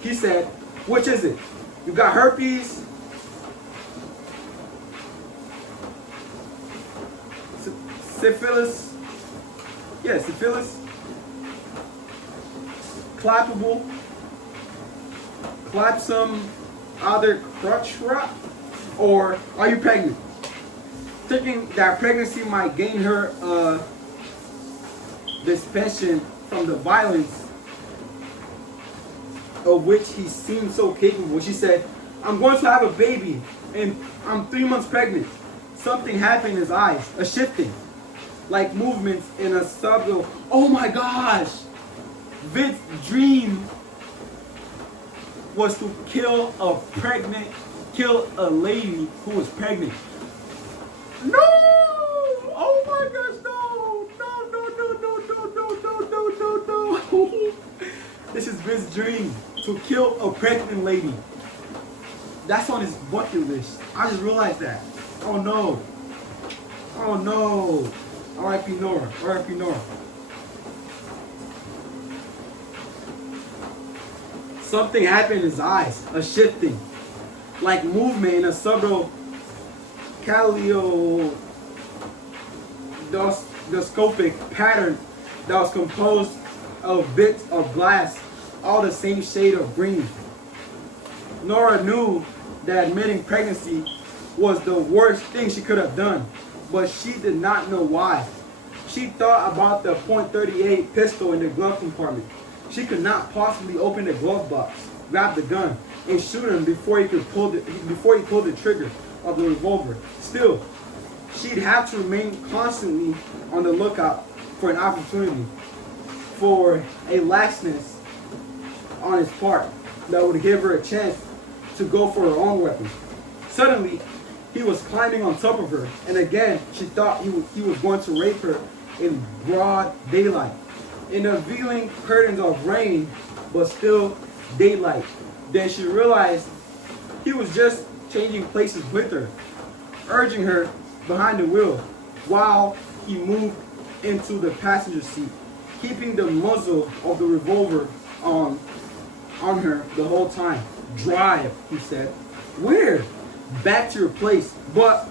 He said, "Which is it? You got herpes? Syphilis? Yeah, syphilis. Clappable. Clap some other crutch rot? Or are you pregnant?" Thinking that pregnancy might gain her dispassion from the violence of which he seemed so capable, she said, "I'm going to have a baby and I'm 3 months pregnant." Something happened in his eyes, a shifting, like movements in a subtle, oh my gosh! Vince's dream was to kill a lady who was pregnant. No! Oh my gosh, no! No. This is Vince's dream, to kill a pregnant lady. That's on his bucket list. I just realized that. Oh no. Oh no. R.I.P. Nora. R.I.P. Nora. Something happened in his eyes, a shifting, like movement in a subtle kaleidoscopic pattern that was composed of bits of glass, all the same shade of green. Nora knew that admitting pregnancy was the worst thing she could have done, but she did not know why. She thought about the .38 pistol in the glove compartment. She could not possibly open the glove box, grab the gun, and shoot him before he pulled the trigger of the revolver. Still, she'd have to remain constantly on the lookout for an opportunity, for a laxness on his part that would give her a chance to go for her own weapon. Suddenly, he was climbing on top of her, and again, she thought he was going to rape her in broad daylight, in the revealing curtains of rain, but still daylight. Then she realized he was just changing places with her, urging her behind the wheel while he moved into the passenger seat, keeping the muzzle of the revolver on her the whole time. "Drive," he said. "Where?" "Back to your place, but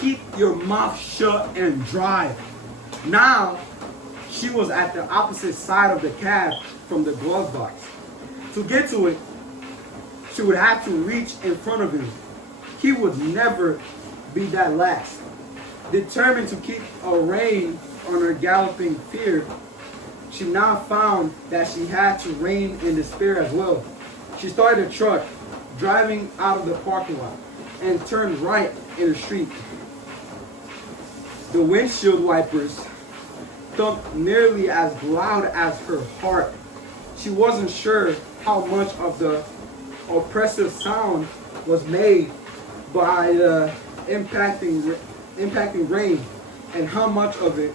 keep your mouth shut and drive." Now, she was at the opposite side of the cab from the glove box. To get to it, she would have to reach in front of him. He would never be that lax. Determined to keep a rein on her galloping fear, she now found that she had to rein in despair as well. She started the truck, driving out of the parking lot, and turned right in the street. The windshield wipers thumped nearly as loud as her heart. She wasn't sure how much of the oppressive sound was made by the impacting rain, and how much of it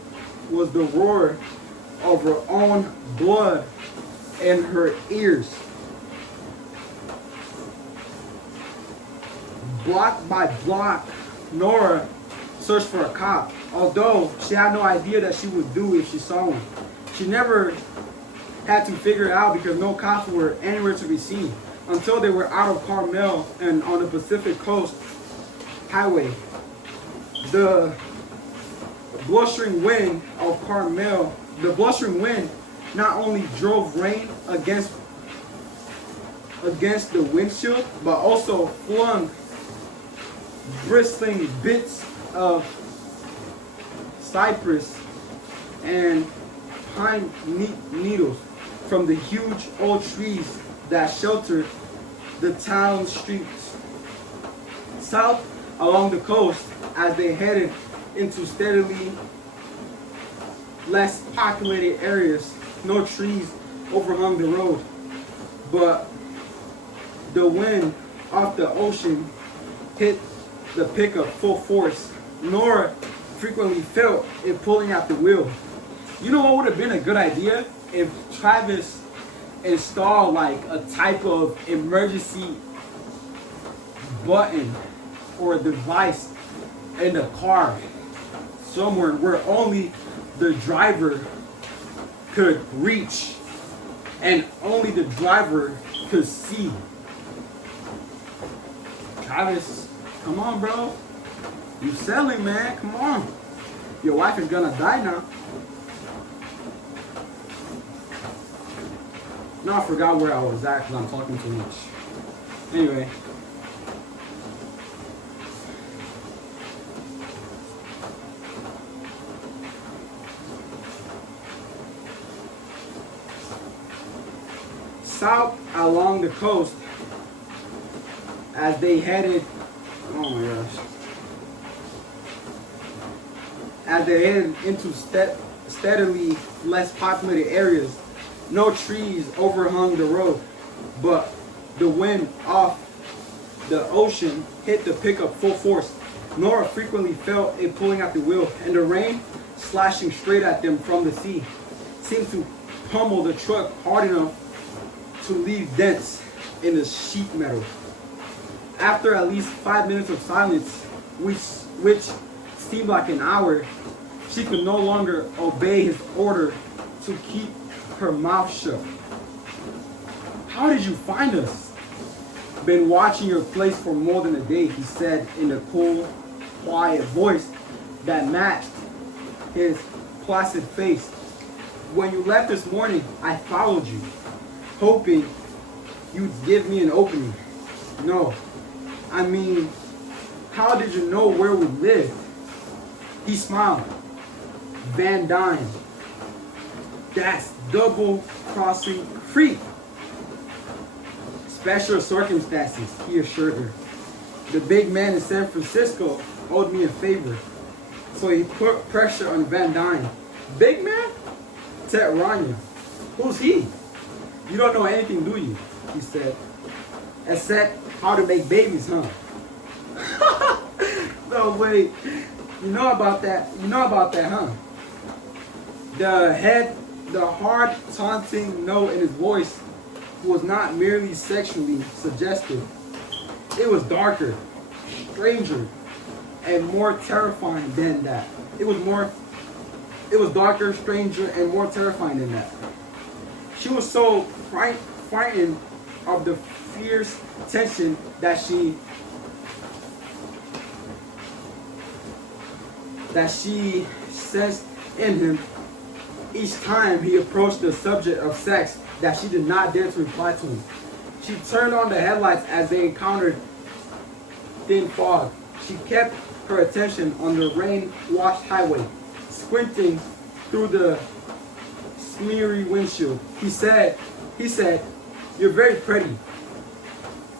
was the roar of her own blood in her ears. Block by block, Nora searched for a cop, although she had no idea that she would do if she saw one. She never had to figure it out because no cops were anywhere to be seen until they were out of Carmel and on the Pacific Coast Highway. The blustering wind of Carmel, the blustering wind not only drove rain against against the windshield, but also flung bristling bits of cypress and pine needles from the huge old trees that sheltered the town streets. South along the coast, as they headed into steadily less populated areas, no trees overhung the road, but the wind off the ocean hit the pickup full force. Nora frequently felt it pulling at the wheel. You know what would have been a good idea? If Travis installed like a type of emergency button or device in the car somewhere where only the driver could reach and only the driver could see. Travis, come on, bro. You selling, man. Come on. Your wife is gonna die now. No, I forgot where I was at because I'm talking too much. Anyway. South along the coast, as they headed, oh my gosh, as they headed into steadily less populated areas, no trees overhung the road, but the wind off the ocean hit the pickup full force. Nora frequently felt it pulling at the wheel, and the rain slashing straight at them from the sea seemed to pummel the truck hard enough to leave dents in the sheet metal. After at least 5 minutes of silence, which seemed like an hour, she could no longer obey his order to keep her mouth shut. How did you find us? Been watching your place for more than a day, he said in a cool, quiet voice that matched his placid face. When you left this morning, I followed you, hoping you'd give me an opening. No, I mean, how did you know where we lived? He smiled. Van Dyne. That's double-crossing Creek. Special circumstances, he assured her. The big man in San Francisco owed me a favor, so he put pressure on Van Dyne. Big man? Ted Rania. Who's he? You don't know anything, do you? He said. Except how to make babies, huh? No, wait. You know about that? You know about that, huh? The hard, taunting note in his voice was not merely sexually suggestive. It was darker, stranger, and more terrifying than that. It was darker, stranger, and more terrifying than that. She was so frightened of the fierce tension that she sensed in him each time he approached the subject of sex that she did not dare to reply to him. She turned on the headlights as they encountered thin fog. She kept her attention on the rain-washed highway, squinting through the smeary windshield. He said, "You're very pretty.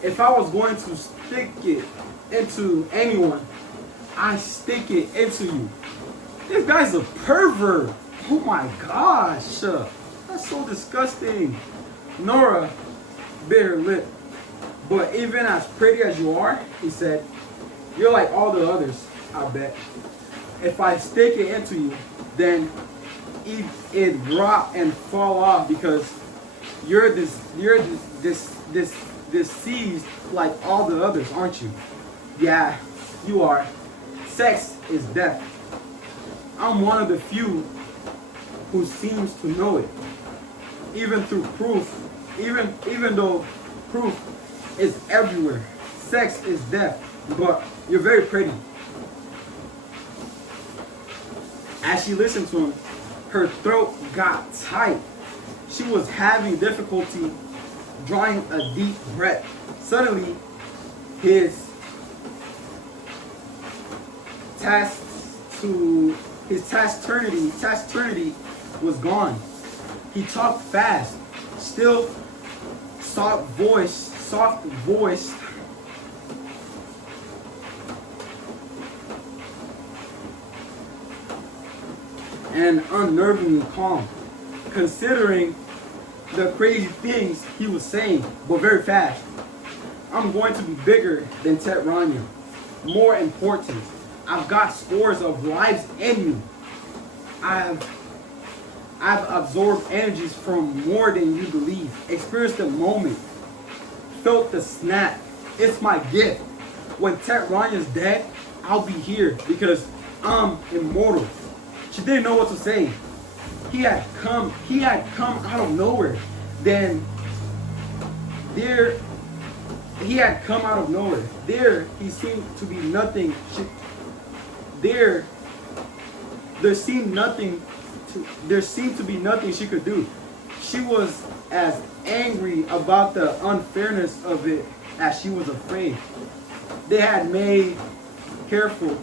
If I was going to stick it into anyone, I stick it into you." This guy's a pervert. Oh my gosh. That's so disgusting. Nora bit her lip. "But even as pretty as you are," he said, "you're like all the others, I bet. If I stick it into you, then it rot and fall off because you're diseased like all the others, aren't you?" "Yeah, you are. Sex is death. I'm one of the few who seems to know it. Even though proof is everywhere. Sex is death, but you're very pretty." As she listened to him, her throat got tight. She was having difficulty drawing a deep breath. Suddenly, his taciturnity was gone. He talked fast, still soft voiced, and unnervingly calm, considering the crazy things he was saying, but very fast. I'm going to be bigger than Tet Rania. More important, I've got scores of lives in you. I've absorbed energies from more than you believe. Experienced the moment. Felt the snap. It's my gift. When Tet Ranya's dead, I'll be here because I'm immortal. She didn't know what to say. He had come out of nowhere. Then he had come out of nowhere. There seemed to be nothing to be nothing she could do. She was as angry about the unfairness of it as she was afraid. They had made careful.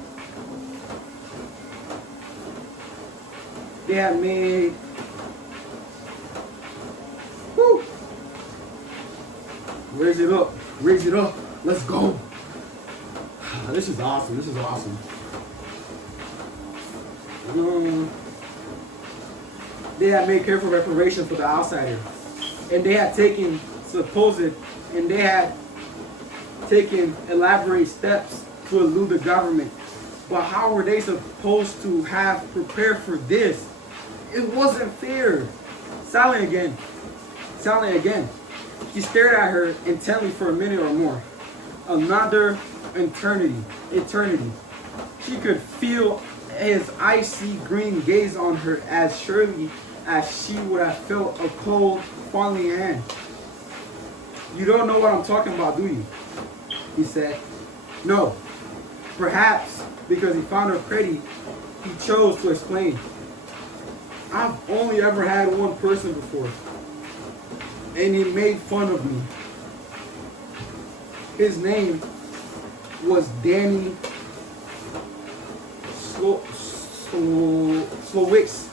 They had made. Whew. Raise it up. Raise it up. Let's go. This is awesome. This is awesome. They had made careful reparation for the outsider, and they had taken elaborate steps to elude the government. But how were they supposed to have prepared for this? It wasn't fair. Silent again. He stared at her intently for a minute or more. Another eternity. She could feel his icy green gaze on her as surely as she would have felt a cold, fondling hand. You don't know what I'm talking about, do you? He said. No. Perhaps because he found her pretty, he chose to explain. I've only ever had one person before, and he made fun of me. His name was Danny Slowicks.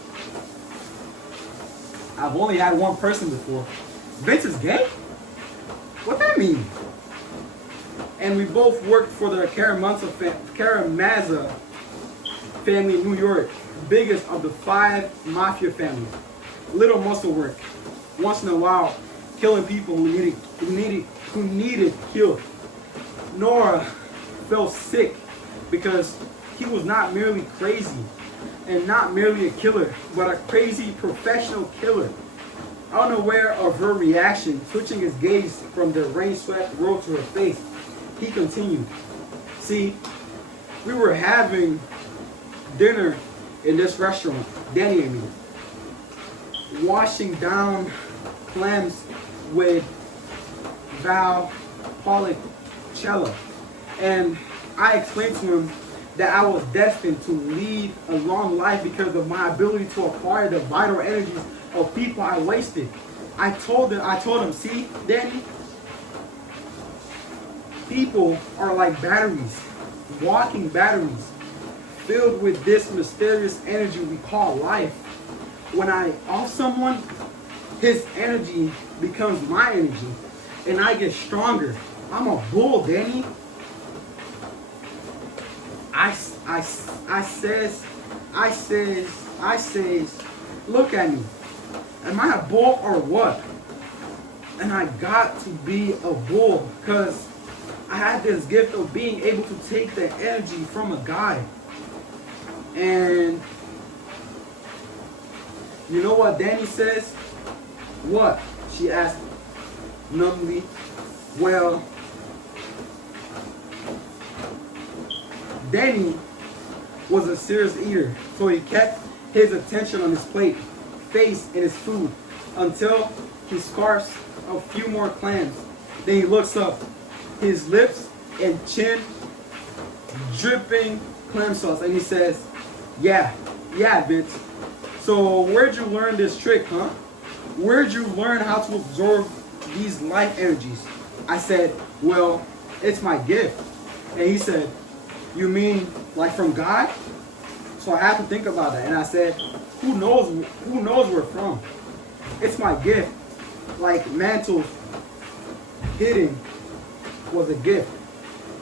I've only had one person before. Vince is gay? What that mean? And we both worked for the Karamazov family in New York, biggest of the 5 mafia families. Little muscle work, once in a while, killing people who needed killed. Nora felt sick because he was not merely crazy and not merely a killer, but a crazy professional killer. Unaware of her reaction, switching his gaze from the rain-swept road to her face, he continued. See, we were having dinner in this restaurant, Danny and me, washing down clams with Valpolicella. And I explained to him that I was destined to lead a long life because of my ability to acquire the vital energies of people I wasted. I told him, see, Danny, people are like batteries, walking batteries, filled with this mysterious energy we call life. When I off someone, his energy becomes my energy, and I get stronger. I'm a bull, Danny. I says, look at me. Am I a bull or what? And I got to be a bull because I had this gift of being able to take the energy from a guy. And you know what Danny says? What? She asked numbly. Well, Danny was a serious eater, so he kept his attention on his plate, face, and his food until he scarfs a few more clams. Then he looks up, his lips and chin dripping clam sauce, and he says, yeah, Vince. So where'd you learn this trick, huh? Where'd you learn how to absorb these life energies? I said, well, it's my gift. And he said, you mean like from God? So I had to think about that. And I said, who knows where from? It's my gift. Like mantles hitting was a gift.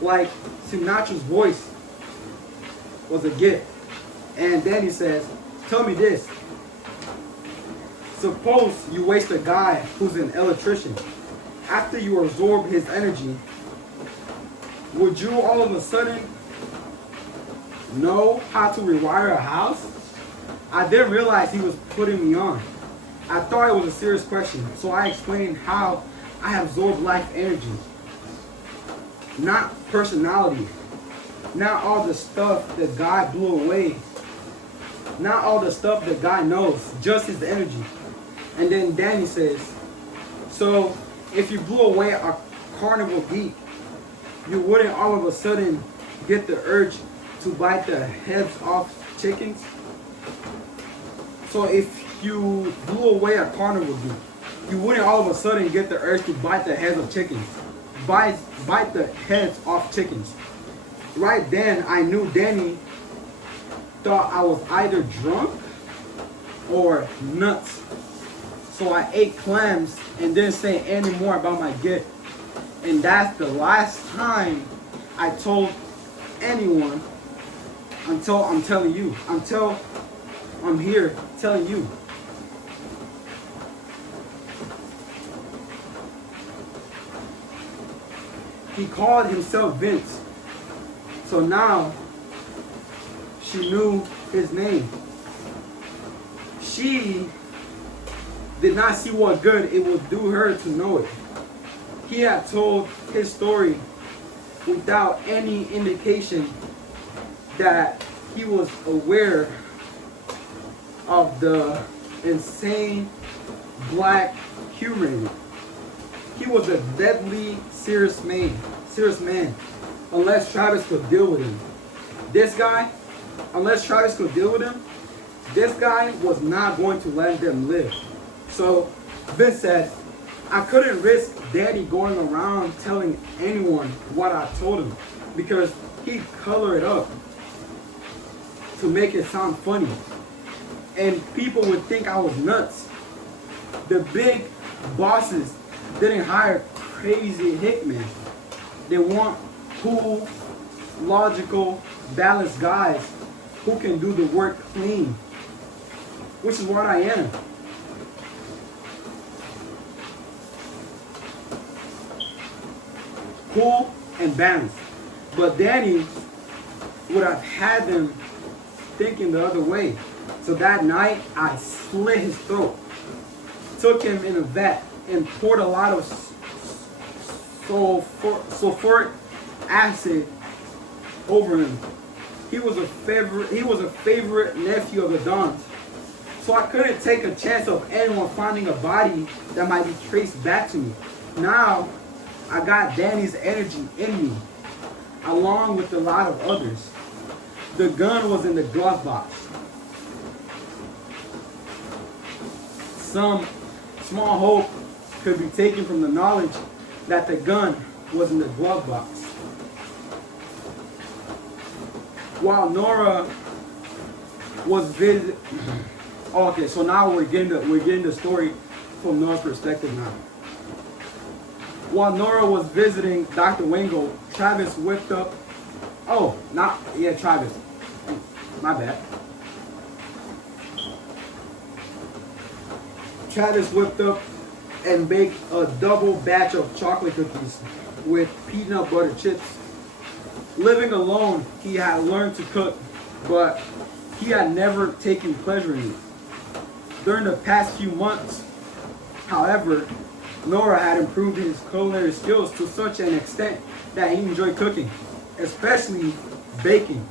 Like Sinatra's voice was a gift. And then he says, tell me this. Suppose you waste a guy who's an electrician. After you absorb his energy, would you all of a sudden know how to rewire a house? I didn't realize he was putting me on. I thought it was a serious question, so I explained how I absorb life energy. Not personality. Not all the stuff that God blew away. Not all the stuff that God knows, just his energy. And then Danny says, so if you blew away a carnival geek, you wouldn't all of a sudden get the urge to bite the heads off chickens? So if you blew away a carnival geek, you wouldn't all of a sudden get the urge to bite the heads of chickens. Bite the heads off chickens. Right then, I knew Danny thought I was either drunk or nuts. So I ate clams and didn't say any more about my gift. And that's the last time I told anyone until I'm telling you. Until I'm here telling you. He called himself Vince. So now she knew his name. She did not see what good it would do her to know it. He had told his story without any indication that he was aware of the insane black humor in it. He was a deadly serious man, unless Travis could deal with him. This guy, unless Travis could deal with him, this guy was not going to let them live. So Vince said, I couldn't risk Daddy going around telling anyone what I told him because he'd color it up to make it sound funny. And people would think I was nuts. The big bosses didn't hire crazy hitmen. They want cool, logical, balanced guys who can do the work clean, which is what I am. Cool and balanced. But Danny would have had them thinking the other way. So that night, I slit his throat, took him in a vat, and poured a lot of sulfuric acid over him. He was a favorite nephew of the Dons. So I couldn't take a chance of anyone finding a body that might be traced back to me. Now, I got Danny's energy in me, along with a lot of others. The gun was in the glove box. Some small hope could be taken from the knowledge that the gun was in the glove box. While Nora was visiting, okay, so now we're getting the story from Nora's perspective now. While Nora was visiting Dr. Wingo, Travis whipped up. Travis. My bad. Travis whipped up and baked a double batch of chocolate cookies with peanut butter chips. Living alone, he had learned to cook, but he had never taken pleasure in it. During the past few months, however, Nora had improved his culinary skills to such an extent that he enjoyed cooking, especially baking.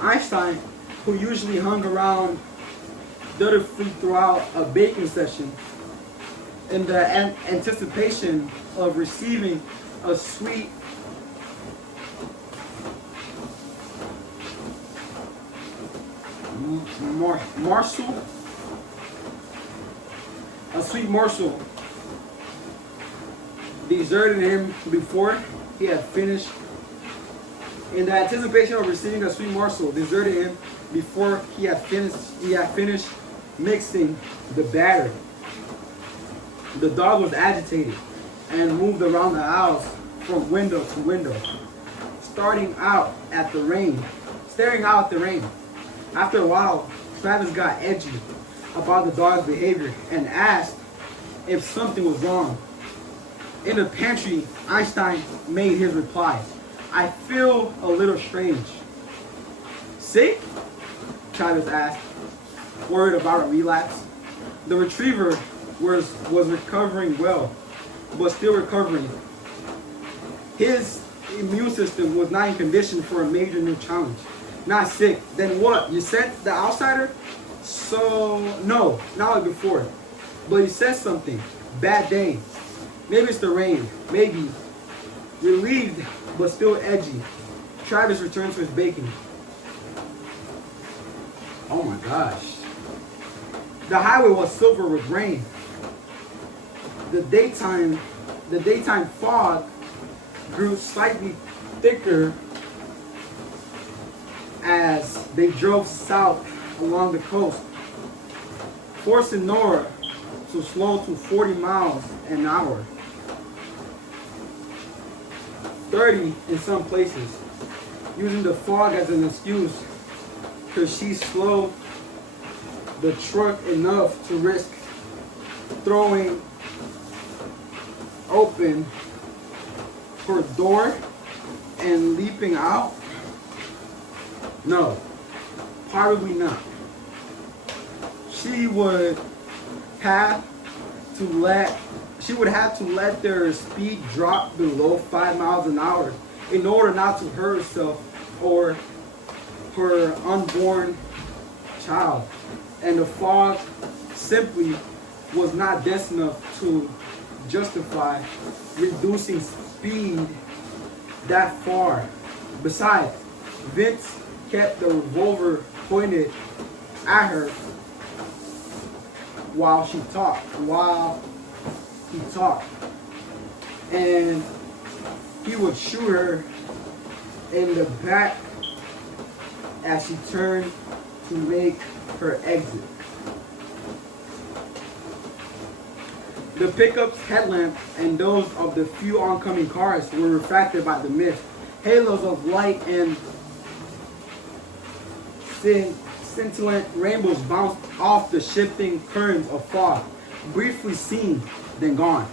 Einstein, who usually hung around dutifully throughout a baking session, in the anticipation of receiving a sweet morsel deserted him before he had finished. In the anticipation of receiving a sweet morsel, deserted him before he had finished mixing the batter. The dog was agitated and moved around the house from window to window, staring out at the rain. After a while, Travis got edgy about the dog's behavior and asked if something was wrong. In the pantry, Einstein made his reply. I feel a little strange. Sick? Travis asked, worried about a relapse. The retriever was recovering well, but still recovering. His immune system was not in condition for a major new challenge. Not sick. Then what? You sent the outsider? So, no, not like before. But he said something. Bad day. Maybe it's the rain. Maybe. Relieved, but still edgy. Travis returned to his baking. Oh my gosh. The highway was silver with rain. The daytime fog grew slightly thicker as they drove south along the coast, forcing Nora to slow to 40 miles an hour, 30 in some places, using the fog as an excuse because she slowed the truck enough to risk throwing open her door and leaping out? No, probably not. She would have to let their speed drop below 5 miles an hour in order not to hurt herself or her unborn child. And the fog simply was not dense enough to justify reducing speed that far. Besides, Vince kept the revolver pointed at her while he talked, and he would shoot her in the back as she turned to make her exit. The pickup's headlamp and those of the few oncoming cars were refracted by the mist. Halos of light and scintillant rainbows bounced off the shifting currents of fog, briefly seen, then gone.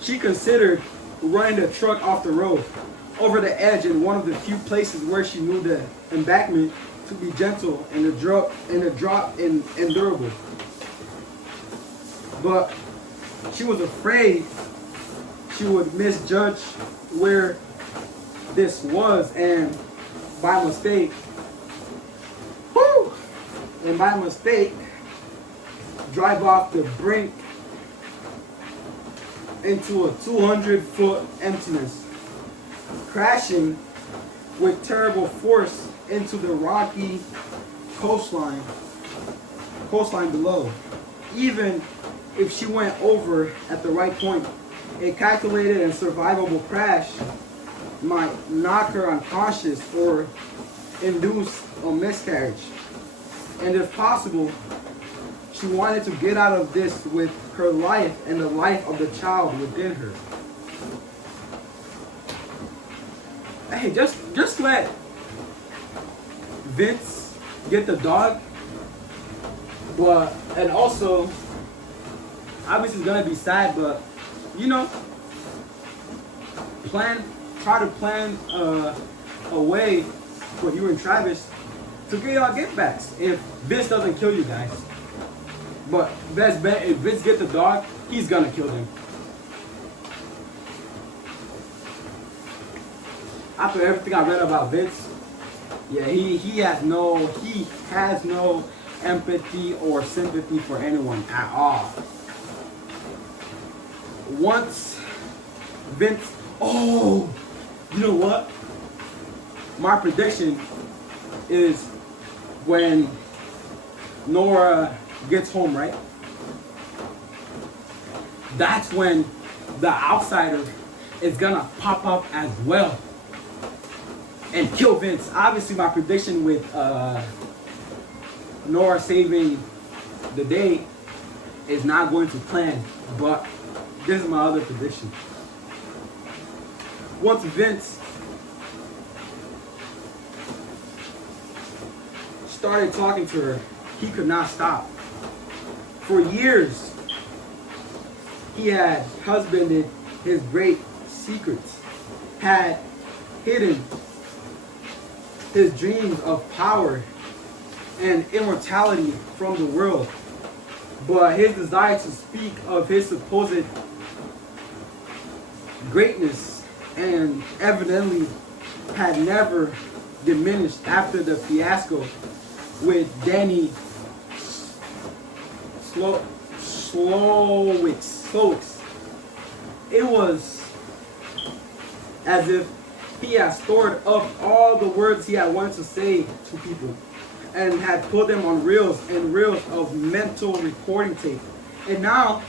She considered running the truck off the road, over the edge in one of the few places where she knew the embankment to be gentle and the drop endurable. But she was afraid she would misjudge where this was and by mistake, drive off the brink into a 200-foot emptiness, crashing with terrible force into the rocky coastline below. Even if she went over at the right point, a calculated and survivable crash might knock her unconscious or induce a miscarriage. And if possible, she wanted to get out of this with her life and the life of the child within her. Hey, just let Vince get the dog, and also, obviously it's gonna be sad, but you know, try to plan a way for you and Travis to get y'all get backs if Vince doesn't kill you guys. But best bet, if Vince gets the dog, he's gonna kill them. After everything I read about Vince, yeah, he has no empathy or sympathy for anyone at all. Once Vince, oh, you know what? My prediction is when Nora gets home, right? That's when the outsider is gonna pop up as well and kill Vince. Obviously, my prediction with Nora saving the day is not going to plan, but this is my other prediction. Once Vince started talking to her, he could not stop. For years, he had husbanded his great secrets, had hidden his dreams of power and immortality from the world. But his desire to speak of his supposed greatness and evidently had never diminished after the fiasco with Danny Slowicks. It was as if he had stored up all the words he had wanted to say to people and had put them on reels and reels of mental recording tape. And now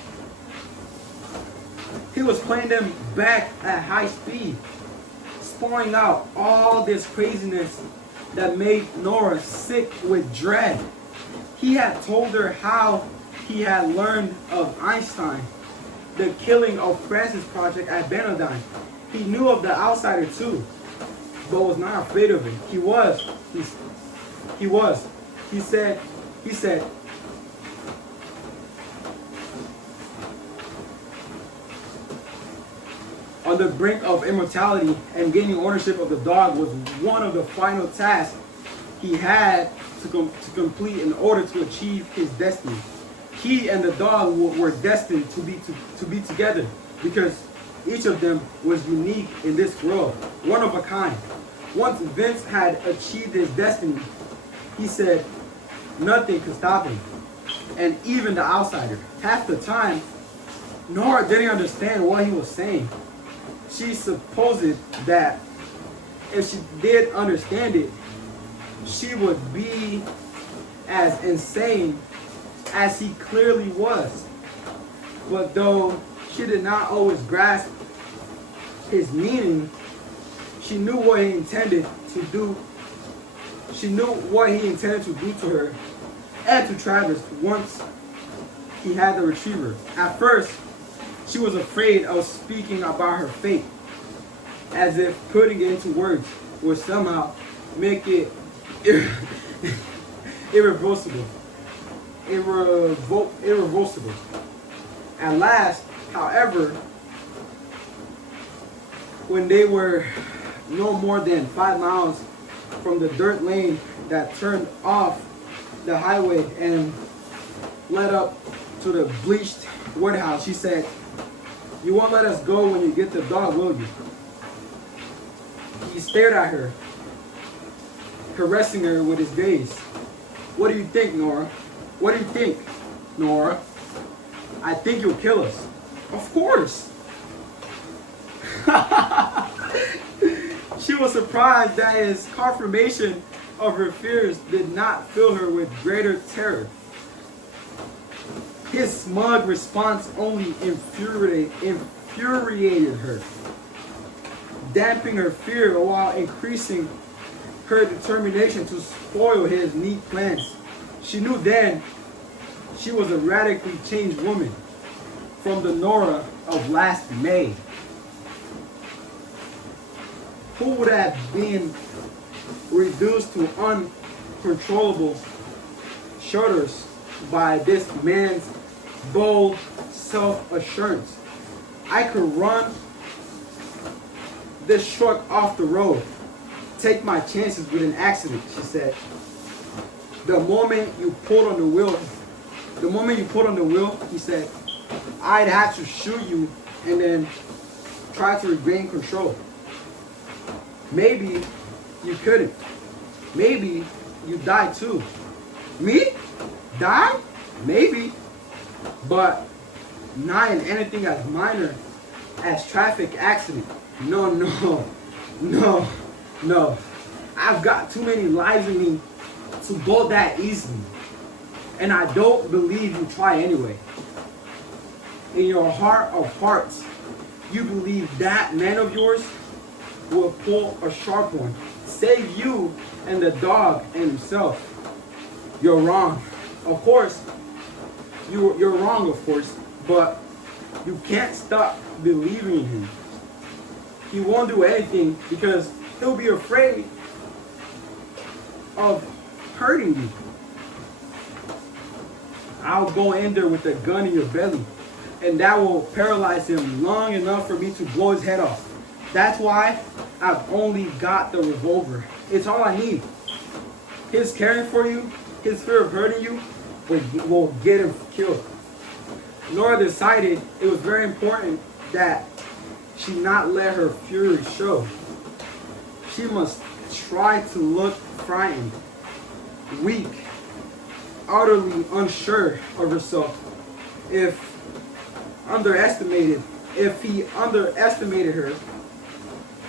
he was playing them back at high speed, spouting out all this craziness that made Nora sick with dread. He had told her how he had learned of Einstein, the killing of Francis Project at Benadine. He knew of the outsider too, but was not afraid of him. He said, on the brink of immortality and gaining ownership of the dog was one of the final tasks he had to complete in order to achieve his destiny. He and the dog were destined to be together because each of them was unique in this world, one of a kind. Once Vince had achieved his destiny, he said nothing could stop him, and even the outsider. Half the time, Nora didn't understand what he was saying. She supposed that if she did understand it, she would be as insane as he clearly was. But though she did not always grasp his meaning, she knew what he intended to do. She knew what he intended to do to her and to Travis once he had the retriever. At first, she was afraid of speaking about her fate, as if putting it into words would somehow make it irreversible. At last, however, when they were no more than 5 miles from the dirt lane that turned off the highway and led up to the bleached woodhouse, she said, "You won't let us go when you get the dog, will you?" He stared at her, caressing her with his gaze. "What do you think, Nora? What do you think, Nora?" "I think you'll kill us." "Of course." She was surprised that his confirmation of her fears did not fill her with greater terror. His smug response only infuriated her, damping her fear while increasing her determination to spoil his neat plans. She knew then she was a radically changed woman from the Nora of last May, who would have been reduced to uncontrollable shudders by this man's bold self-assurance. "I could run this truck off the road, take my chances with an accident," she said. The moment you pulled on the wheel, he said, "I'd have to shoot you and then try to regain control. Maybe you couldn't. Maybe you die too." "Me? Die? Maybe. But not in anything as minor as traffic accident. No. I've got too many lives in me to go that easily. And I don't believe you try anyway. In your heart of hearts, you believe that man of yours will pull a sharp one, save you and the dog and himself. You're wrong. Of course, you're wrong, of course, but you can't stop believing in him. He won't do anything because he'll be afraid of hurting you. I'll go in there with a gun in your belly, and that will paralyze him long enough for me to blow his head off. That's why I've only got the revolver. It's all I need. His caring for you, his fear of hurting you, will get him killed. Nora decided it was very important that she not let her fury show. She must try to look frightened, weak, utterly unsure of herself. If he underestimated her,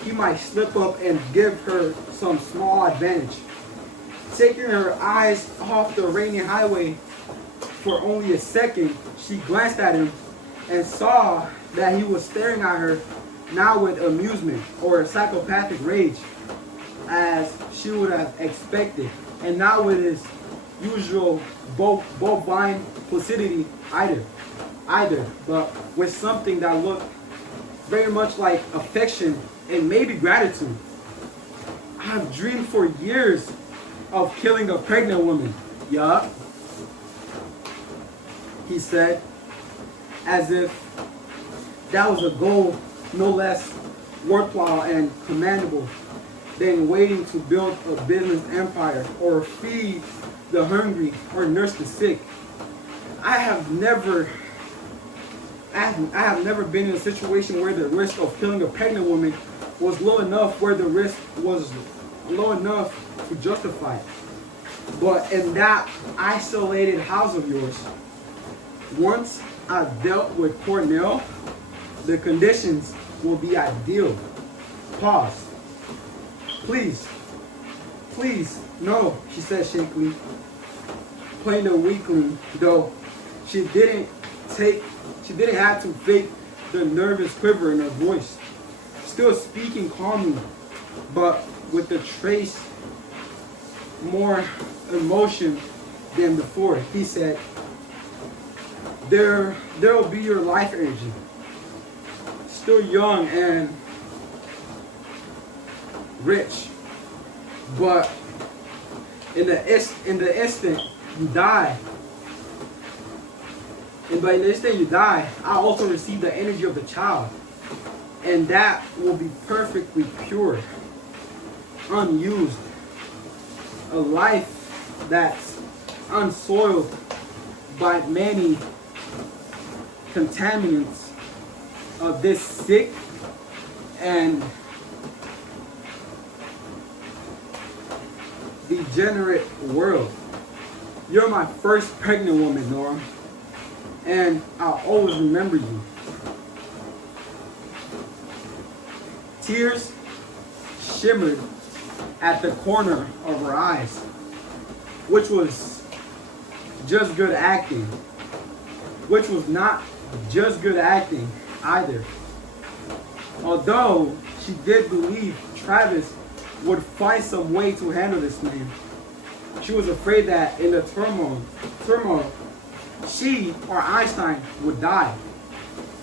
he might slip up and give her some small advantage. Taking her eyes off the rainy highway for only a second, she glanced at him and saw that he was staring at her, not with amusement or psychopathic rage, as she would have expected, and not with his usual bovine placidity either, but with something that looked very much like affection and maybe gratitude. I've dreamed for years of killing a pregnant woman. Yup, he said, as if that was a goal no less worthwhile and commendable than waiting to build a business empire or feed the hungry or nurse the sick. I have never been in a situation where the risk of killing a pregnant woman was low enough, where the risk was low enough to justify it. But in that isolated house of yours, once I've dealt with Cornell, the conditions will be ideal. Pause. Please, no, she said shakily. Playing the weakling, though she didn't have to fake the nervous quiver in her voice. Still speaking calmly, but with a trace more emotion than before, he said, There'll be your life energy. Still young and rich, but in the instant you die, I also receive the energy of the child, and that will be perfectly pure, unused, a life that's unsoiled by many contaminants of this sick and degenerate world. You're my first pregnant woman, Nora, and I'll always remember you. Tears shimmered at the corner of her eyes, which was just good acting, which was not just good acting either. Although she did believe Travis would find some way to handle this man, she was afraid that in the turmoil, she or Einstein would die.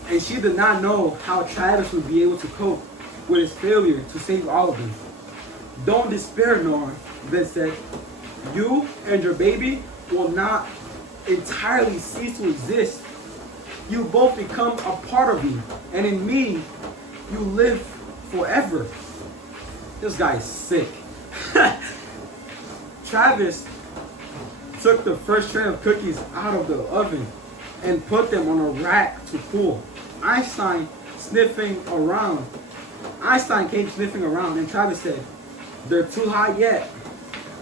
And she did not know how Travis would be able to cope with his failure to save all of them. Don't despair, Nora, Vince said. You and your baby will not entirely cease to exist. You both become a part of me, and in me, you live forever. This guy is sick. Travis took the first tray of cookies out of the oven and put them on a rack to cool. Einstein came sniffing around, and Travis said, "They're too hot yet."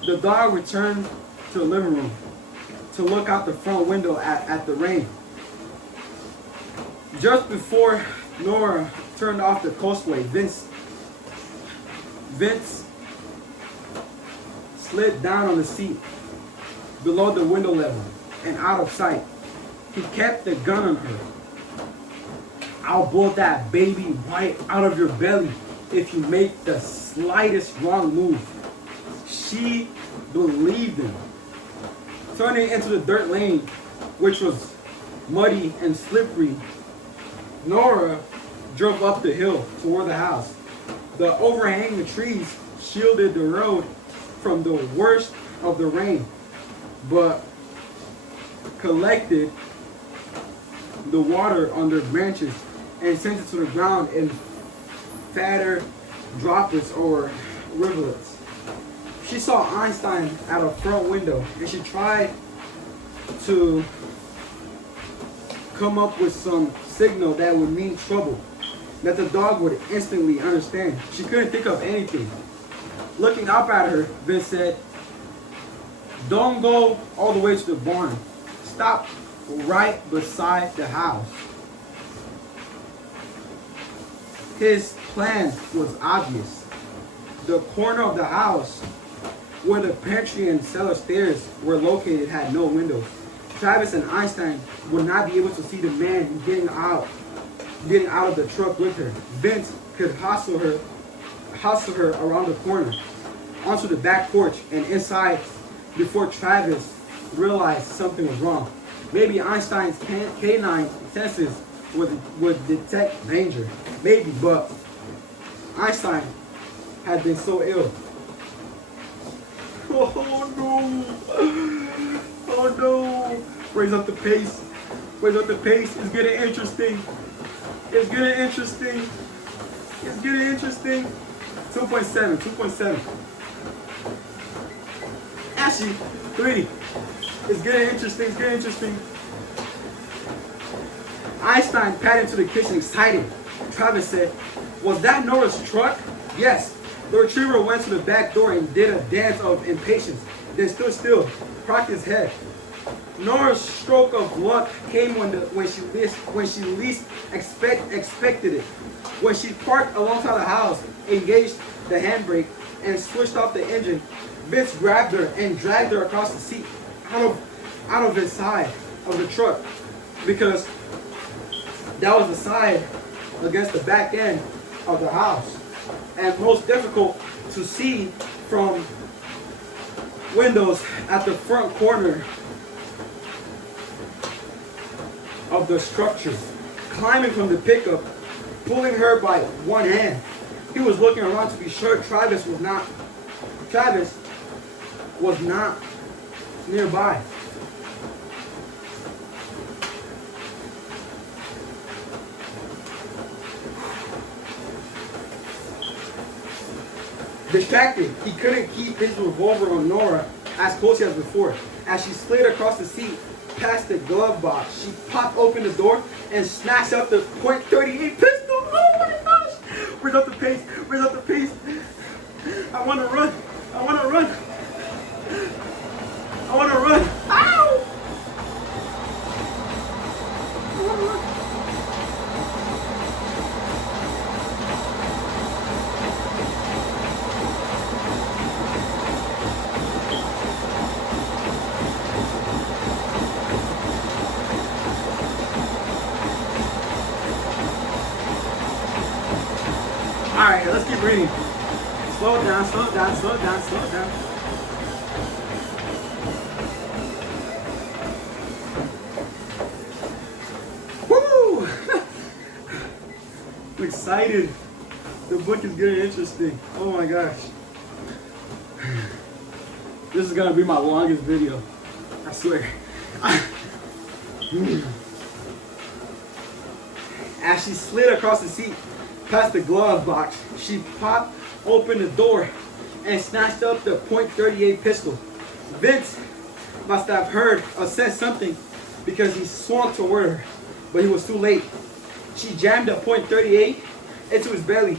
The dog returned to the living room to look out the front window at the rain. Just before Nora turned off the coastway, Vince slid down on the seat below the window level and out of sight. He kept the gun on her. I'll blow that baby right out of your belly if you make the slightest wrong move. She believed him. Turning into the dirt lane, which was muddy and slippery, Nora drove up the hill toward the house. The overhanging trees shielded the road from the worst of the rain, but collected the water on their branches and sent it to the ground in fatter droplets or rivulets. She saw Einstein at a front window and she tried to come up with some signal that would mean trouble, that the dog would instantly understand. She couldn't think of anything. Looking up at her, Vince said, "Don't go all the way to the barn. Stop right beside the house." His plan was obvious. The corner of the house where the pantry and cellar stairs were located had no windows. Travis and Einstein would not be able to see the man getting out of the truck with her. Vince could hustle her around the corner, onto the back porch and inside before Travis realized something was wrong. Maybe Einstein's canine senses would detect danger. Maybe, but Einstein had been so ill. Oh no! Oh no! Raise up the pace. Raise up the pace. It's getting interesting. It's getting interesting. It's getting interesting. 2.7. 2.7. Ashley, 3. It's getting interesting. It's getting interesting. Einstein padded into the kitchen excited. Travis said, "Was that Nora's truck?" "Yes." The retriever went to the back door and did a dance of impatience, then stood still, cocked his head. Nora's stroke of luck came when she least expected it. When she parked alongside the house, engaged the handbrake, and switched off the engine, Vince grabbed her and dragged her across the seat, out of his side of the truck, because that was the side against the back end of the house, and most difficult to see from windows at the front corner of the structure. Climbing from the pickup, pulling her by one hand, he was looking around to be sure Travis was not nearby. Distracted, he couldn't keep his revolver on Nora as closely as before. As she slid across the seat, past the glove box, she popped open the door and snatched up the .38 pistol. Oh my gosh! Where's up the pace? Where's up the pace? I want to run. I want to run. I want to run. Ow! I want to run. Alright, let's keep reading. Slow it down, slow it down, slow it down, slow it down. Woo! I'm excited. The book is getting interesting. Oh my gosh. This is gonna be my longest video. I swear. As she slid across the seat, past the glove box, she popped open the door and snatched up the .38 pistol. Vince must have heard or said something because he swung toward her, but he was too late. She jammed the .38 into his belly,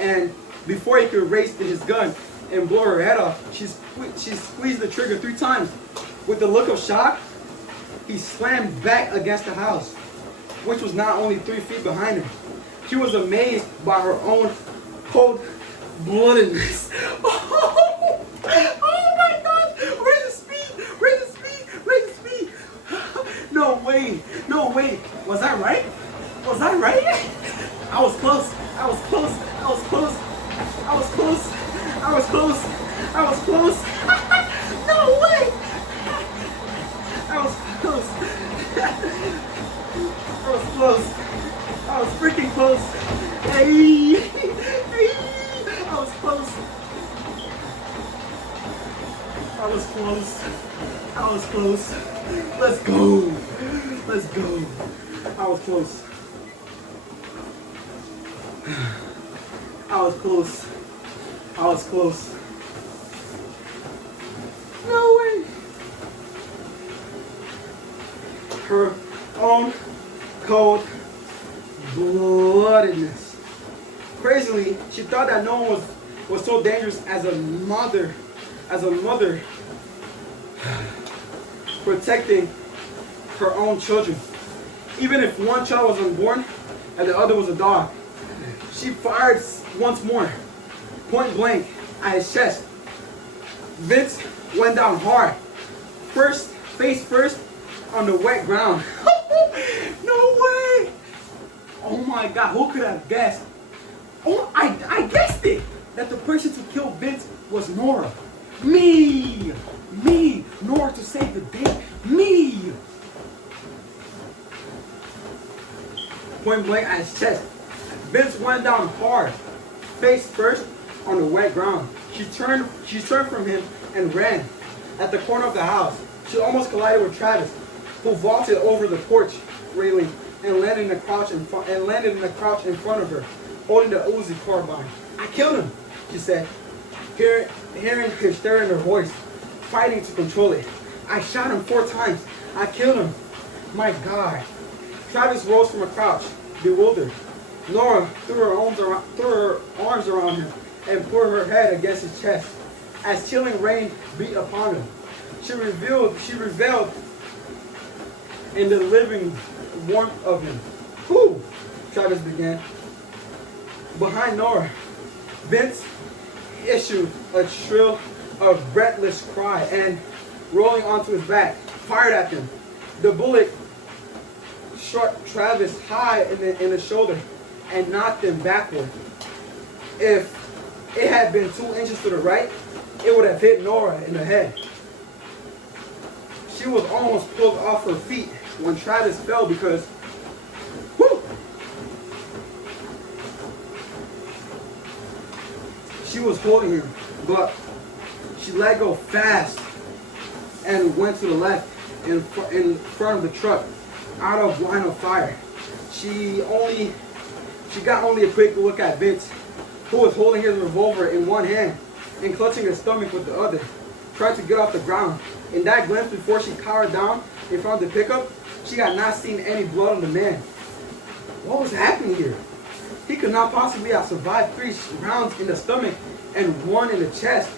and before he could raise his gun and blow her head off, she squeezed the trigger 3 times. With a look of shock, he slammed back against the house, which was not only 3 feet behind him. She was amazed by her own cold-bloodedness. Oh my gosh! Where's the speed? Where's the speed? Where's the speed? No way! No way! Was that right? Was I right? I was close. I was close. I was close. I was close. I was close. I was close. No way. I was close. I was close. I was freaking close. Hey. Hey. I was close. I was close. I was close. Let's go. Let's go. I was close. I was close. I was close. No way. Her own cold bloodedness. Crazily, she thought that no one was so dangerous as a mother protecting her own children. Even if one child was unborn and the other was a dog. She fired once more, point blank at his chest. Vince went down hard, face first on the wet ground. No way! Oh my God, who could have guessed? Oh, I guessed it! That the person to kill Vince was Nora. Me! Nora to save the day. Me! Point blank at his chest. Vince went down hard, face first on the wet ground. She turned from him and ran. At the corner of the house, she almost collided with Travis, who vaulted over the porch railing and landed in a crouch in front of her, holding the Uzi carbine. I killed him, she said, hearing hysteria in her voice, fighting to control it. I shot him 4 times. I killed him. My God. Travis rose from a crouch, bewildered. Nora threw her arms around him and put her head against his chest. As chilling rain beat upon him, she reveled in the living warmth of him. Who? Travis began. Behind Nora, Vince issued a shrill, breathless cry and, rolling onto his back, fired at them. The bullet struck Travis high in the shoulder and knocked him backward. If it had been 2 inches to the right, it would have hit Nora in the head. She was almost pulled off her feet when Travis fell because, whoo! She was holding him, but she let go fast and went to the left in front of the truck, out of line of fire. She got only a quick look at Vince, who was holding his revolver in one hand and clutching his stomach with the other, trying to get off the ground. In that glimpse, before she cowered down in front of the pickup, she had not seen any blood on the man. What was happening here? He could not possibly have survived 3 rounds in the stomach and 1 in the chest,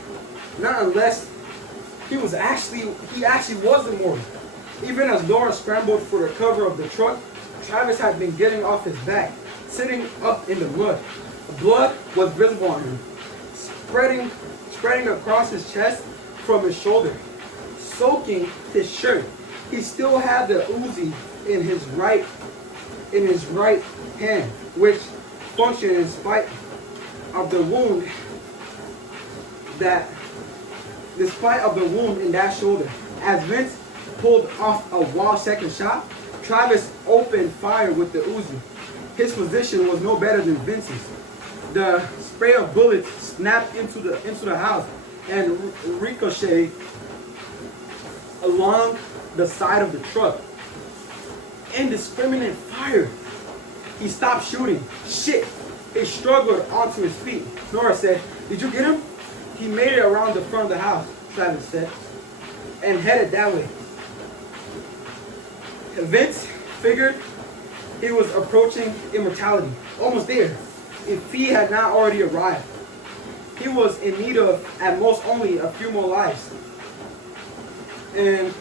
not unless he actually was immortal. Even as Nora scrambled for the cover of the truck, Travis had been getting off his back, sitting up in the mud. Blood was visible on him, spreading across his chest from his shoulder, soaking his shirt. He still had the Uzi in his right hand, which functioned in spite of the wound in that shoulder. As Vince pulled off a wild second shot, Travis opened fire with the Uzi. His position was no better than Vince's. The spray of bullets snapped into the house and ricocheted along the side of the truck. Indiscriminate fire. He stopped shooting. Shit. He struggled onto his feet. Nora said, "Did you get him?" "He made it around the front of the house," Travis said, and headed that way. Vince figured he was approaching immortality, almost there, if he had not already arrived. He was in need of, at most, only a few more lives. And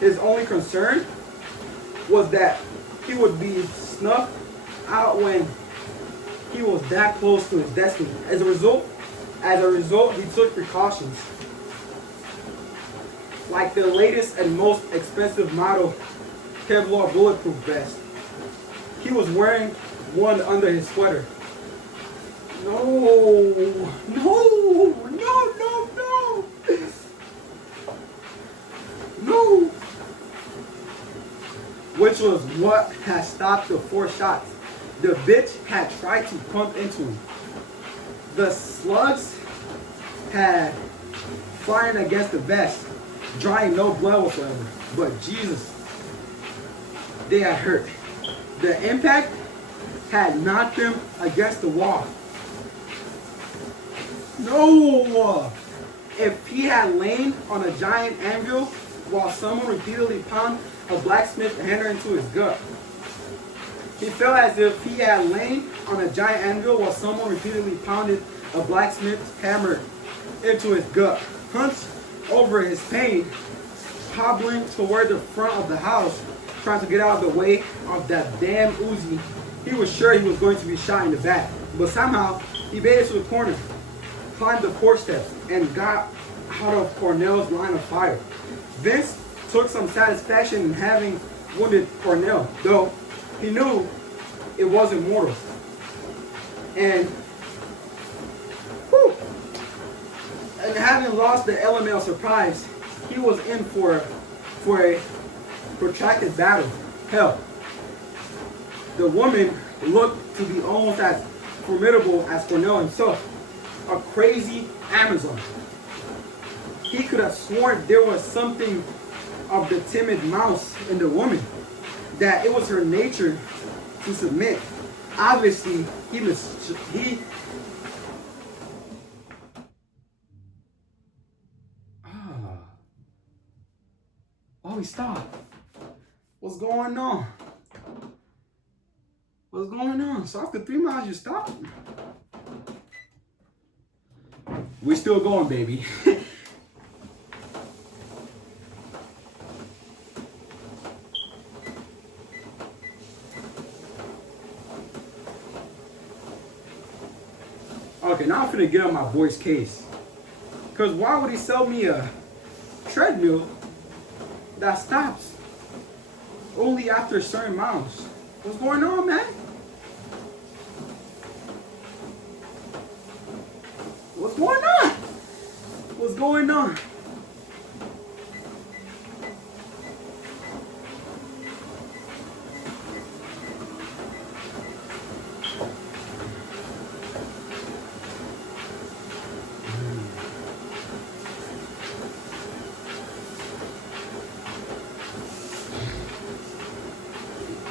his only concern was that he would be snuffed out when he was that close to his destiny. As a result, he took precautions, like the latest and most expensive model Kevlar bulletproof vest, He was wearing one under his sweater. No, no, no, no, no, no. Which was what had stopped the 4 shots. The bitch had tried to pump into him. The slugs had flying against the vest, drying no blood whatsoever. But Jesus, they had hurt. The impact had knocked him against the wall. No! If he had lain on a giant anvil while someone repeatedly pounded a blacksmith hammer into his gut. He felt as if he had lain on a giant anvil while someone repeatedly pounded a blacksmith's hammer into his gut. Hunched over his pain, hobbling toward the front of the house, trying to get out of the way of that damn Uzi. He was sure he was going to be shot in the back, but somehow he made it to the corner, climbed the porch steps, and got out of Cornell's line of fire. Vince took some satisfaction in having wounded Cornell, though he knew it wasn't mortal. And having lost the element of surprise, he was in for a protracted battle. Hell, the woman looked to be almost as formidable as Cornell himself, a crazy Amazon. He could have sworn there was something of the timid mouse in the woman, that it was her nature to submit. Obviously, he stopped. What's going on? What's going on? So after 3 miles, you stop? We still going, baby. Okay, now I'm finna get on my boy's case. Because why would he sell me a treadmill that stops only after certain miles? What's going on, man? What's going on? What's going on?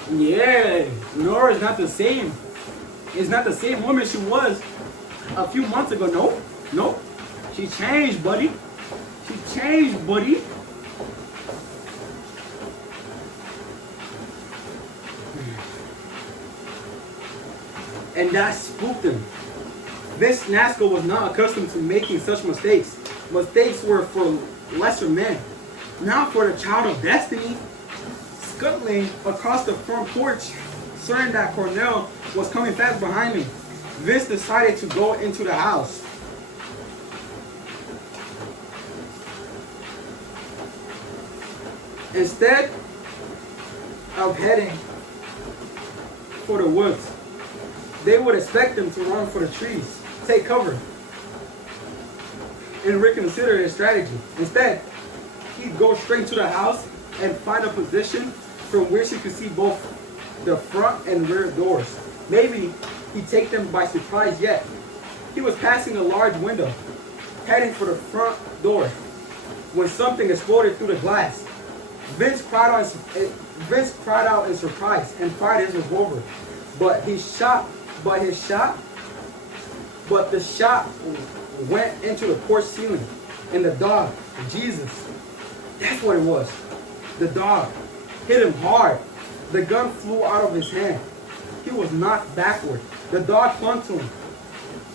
Yeah, Nora's not the same. It's not the same woman she was a few months ago. No, no. She changed, buddy. She changed, buddy. And that spooked him. Vince Nasco was not accustomed to making such mistakes. Mistakes were for lesser men, not for the child of destiny. Scuttling across the front porch, certain that Cornell was coming fast behind him, Vince decided to go into the house. Instead of heading for the woods, they would expect him to run for the trees, take cover, and reconsider his strategy. Instead, he'd go straight to the house and find a position from which he could see both the front and rear doors. Maybe he'd take them by surprise yet. He was passing a large window, heading for the front door, when something exploded through the glass. Vince cried out in surprise and fired his revolver. But the shot went into the porch ceiling. And the dog, Jesus, that's what it was. The dog hit him hard. The gun flew out of his hand. He was knocked backward. The dog clung to him.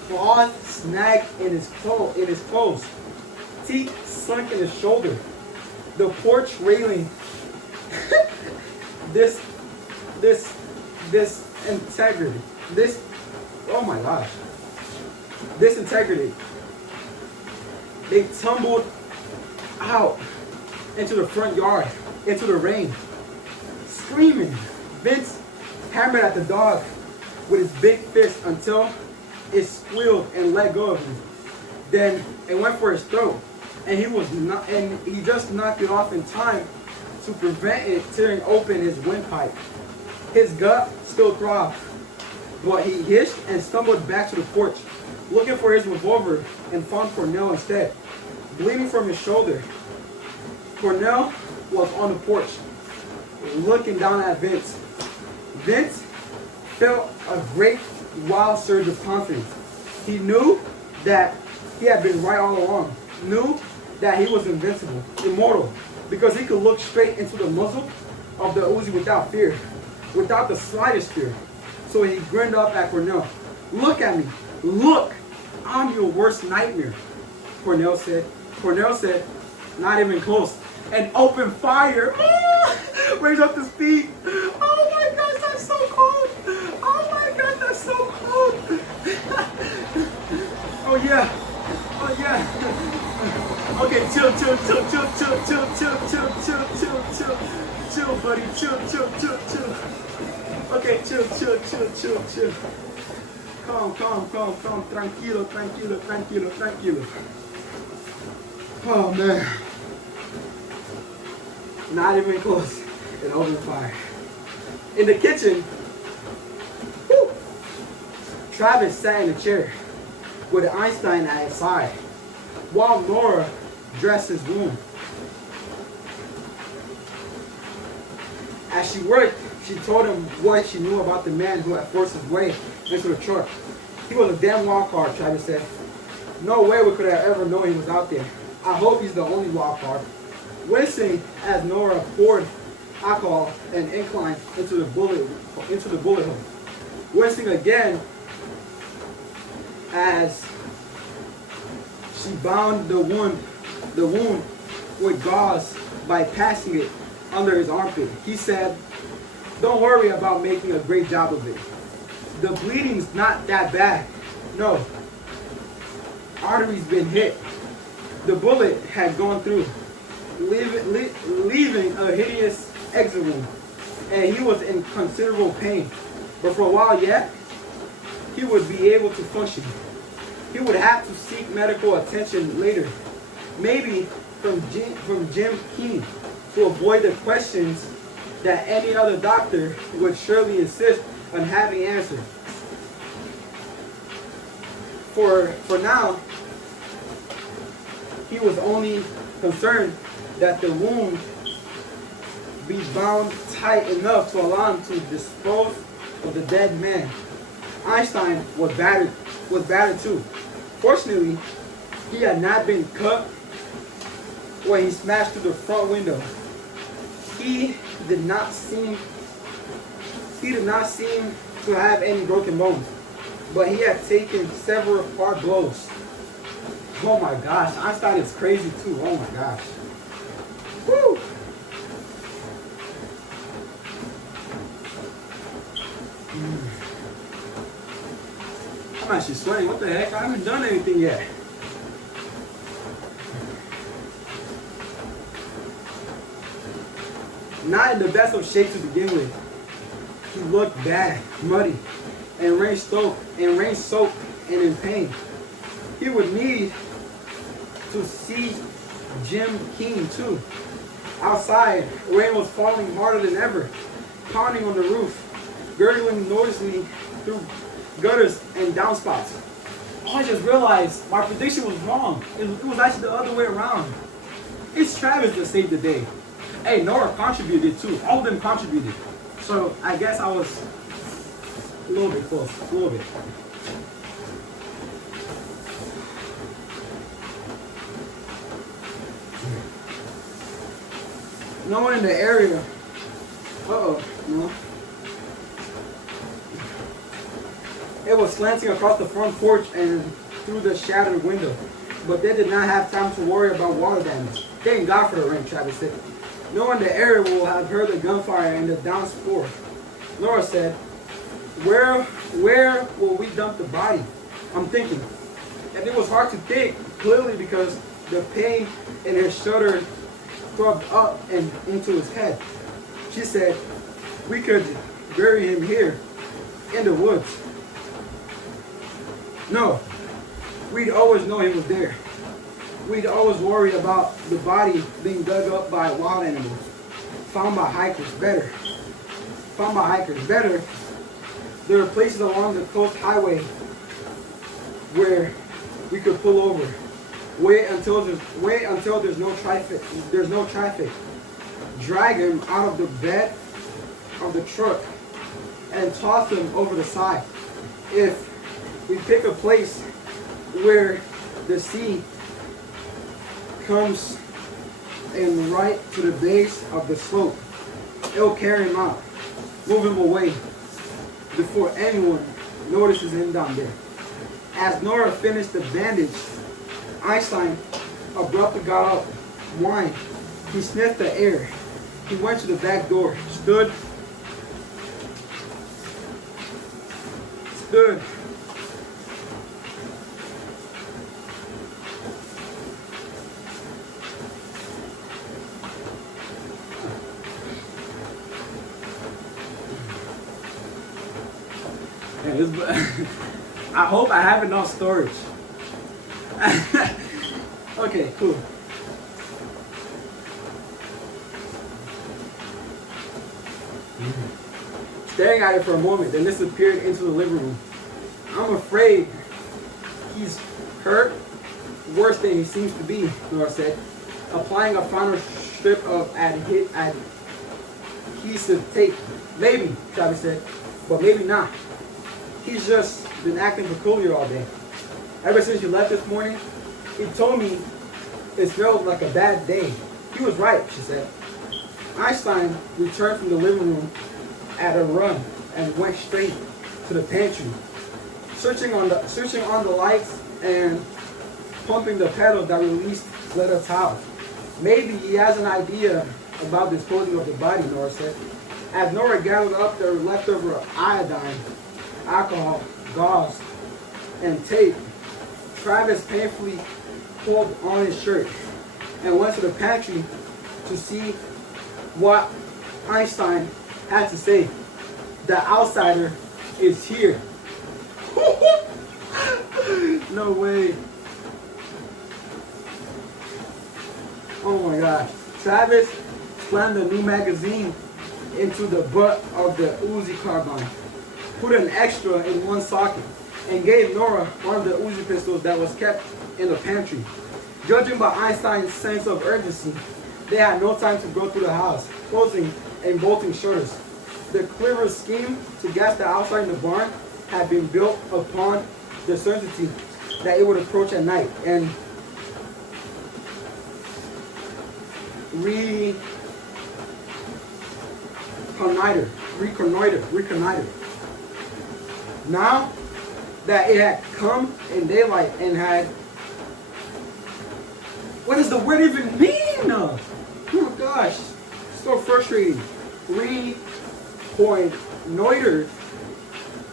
Claws snagged in his clothes. Teeth sunk in his shoulder. The porch railing. this integrity. Oh my gosh. This integrity. They tumbled out into the front yard, into the rain, screaming. Vince hammered at the dog with his big fist until it squealed and let go of him. Then it went for his throat, and he just knocked it off in time to prevent it tearing open his windpipe. His gut still throbbed, but he hissed and stumbled back to the porch, looking for his revolver, and found Cornell instead, bleeding from his shoulder. Cornell was on the porch, looking down at Vince. Vince felt a great wild surge of confidence. He knew that he had been right all along, knew that he was invincible, immortal, because he could look straight into the muzzle of the Uzi without fear, without the slightest fear. So he grinned up at Cornell. "Look at me, look, I'm your worst nightmare," Cornell said. Cornell said, "Not even close," and opened fire. Raise up the speed. Oh my gosh, that's so cold. Oh my gosh, that's so cold. Oh yeah. Oh yeah. Okay, chill, buddy. Chill. Okay, chill. Calm. Tranquilo. Oh man. Not even close. It opened fire. In the kitchen, Travis sat in a chair with Einstein at his side, while Nora dressed his wound. As she worked, she told him what she knew about the man who had forced his way into the truck. "He was a damn wild card," Travis said. "No way we could have ever known he was out there. I hope he's the only wild card." Wincing as Nora poured alcohol and inclined into the bullet hole. Wincing again as she bound the wound with gauze by passing it under his armpit. He said, "Don't worry about making a great job of it. The bleeding's not that bad. No. Artery's been hit. The bullet had gone through, leaving a hideous exit wound, and he was in considerable pain. But for a while yet, he would be able to function. He would have to seek medical attention later, maybe from Jim Keen, to avoid the questions that any other doctor would surely insist on having answered. For now, he was only concerned that the wound be bound tight enough to allow him to dispose of the dead man. Einstein was battered too. Fortunately, he had not been cut when he smashed through the front window. He did not seem to have any broken bones, but he had taken several hard blows. Oh my gosh, Einstein is crazy too. Oh my gosh. Woo! I'm actually sweating. What the heck? I haven't done anything yet. Not in the best of shape to begin with. He looked bad, muddy, and rain-soaked, and in pain. He would need to see Jim King too. Outside, rain was falling harder than ever, pounding on the roof, gurgling noisily through gutters and downspouts. Oh, I just realized my prediction was wrong. It was actually the other way around. It's Travis that saved the day. Hey, Nora contributed too. All of them contributed. So I guess I was a little bit close. A little bit. No one in the area. No. It was slanting across the front porch and through the shattered window, but they did not have time to worry about water damage. Thank God for the rain, Travis said. No one in the area will have heard the gunfire and the downpour. Laura said, where will we dump the body? I'm thinking. And it was hard to think, clearly because the pain in her shoulder throbbed up and into his head. She said, we could bury him here in the woods. No, we'd always know he was there. We'd always worry about the body being dug up by wild animals. Found by hikers, better. Found by hikers, better. There are places along the coast highway where we could pull over. Wait until there's no traffic. There's no traffic. Drag him out of the bed of the truck and toss him over the side. If we pick a place where the sea comes in right to the base of the slope, it'll carry him out, move him away before anyone notices him down there. As Nora finished the bandage, Einstein abruptly got up, whined. He sniffed the air. He went to the back door, stood. I hope I have enough storage. Okay, cool. Staring at it for a moment, then disappeared into the living room. I'm afraid he's hurt worse than he seems to be, Nora said, applying a final strip of adhesive tape. Maybe, Travis said, but maybe not. He's just been acting peculiar all day. Ever since you left this morning, he told me it smelled like a bad day. He was right, she said. Einstein returned from the living room at a run and went straight to the pantry, switching on the lights and pumping the pedals that released leather towels. Maybe he has an idea about disposing of the body, Nora said. As Nora gathered up the leftover iodine, alcohol, gauze, and tape, Travis painfully pulled on his shirt and went to the pantry to see what Einstein had to say. The outsider is here. No way. Oh my gosh. Travis slammed the new magazine into the butt of the Uzi carbine, put an extra in one socket, and gave Nora one of the Uzi pistols that was kept in the pantry. Judging by Einstein's sense of urgency, they had no time to go through the house, closing and bolting shutters. The cleverest scheme to gas the outside in the barn had been built upon the certainty that it would approach at night and reconnoiter. Now that it had come in daylight and had, what does the word even mean? Oh my gosh, so frustrating. Reconnoitered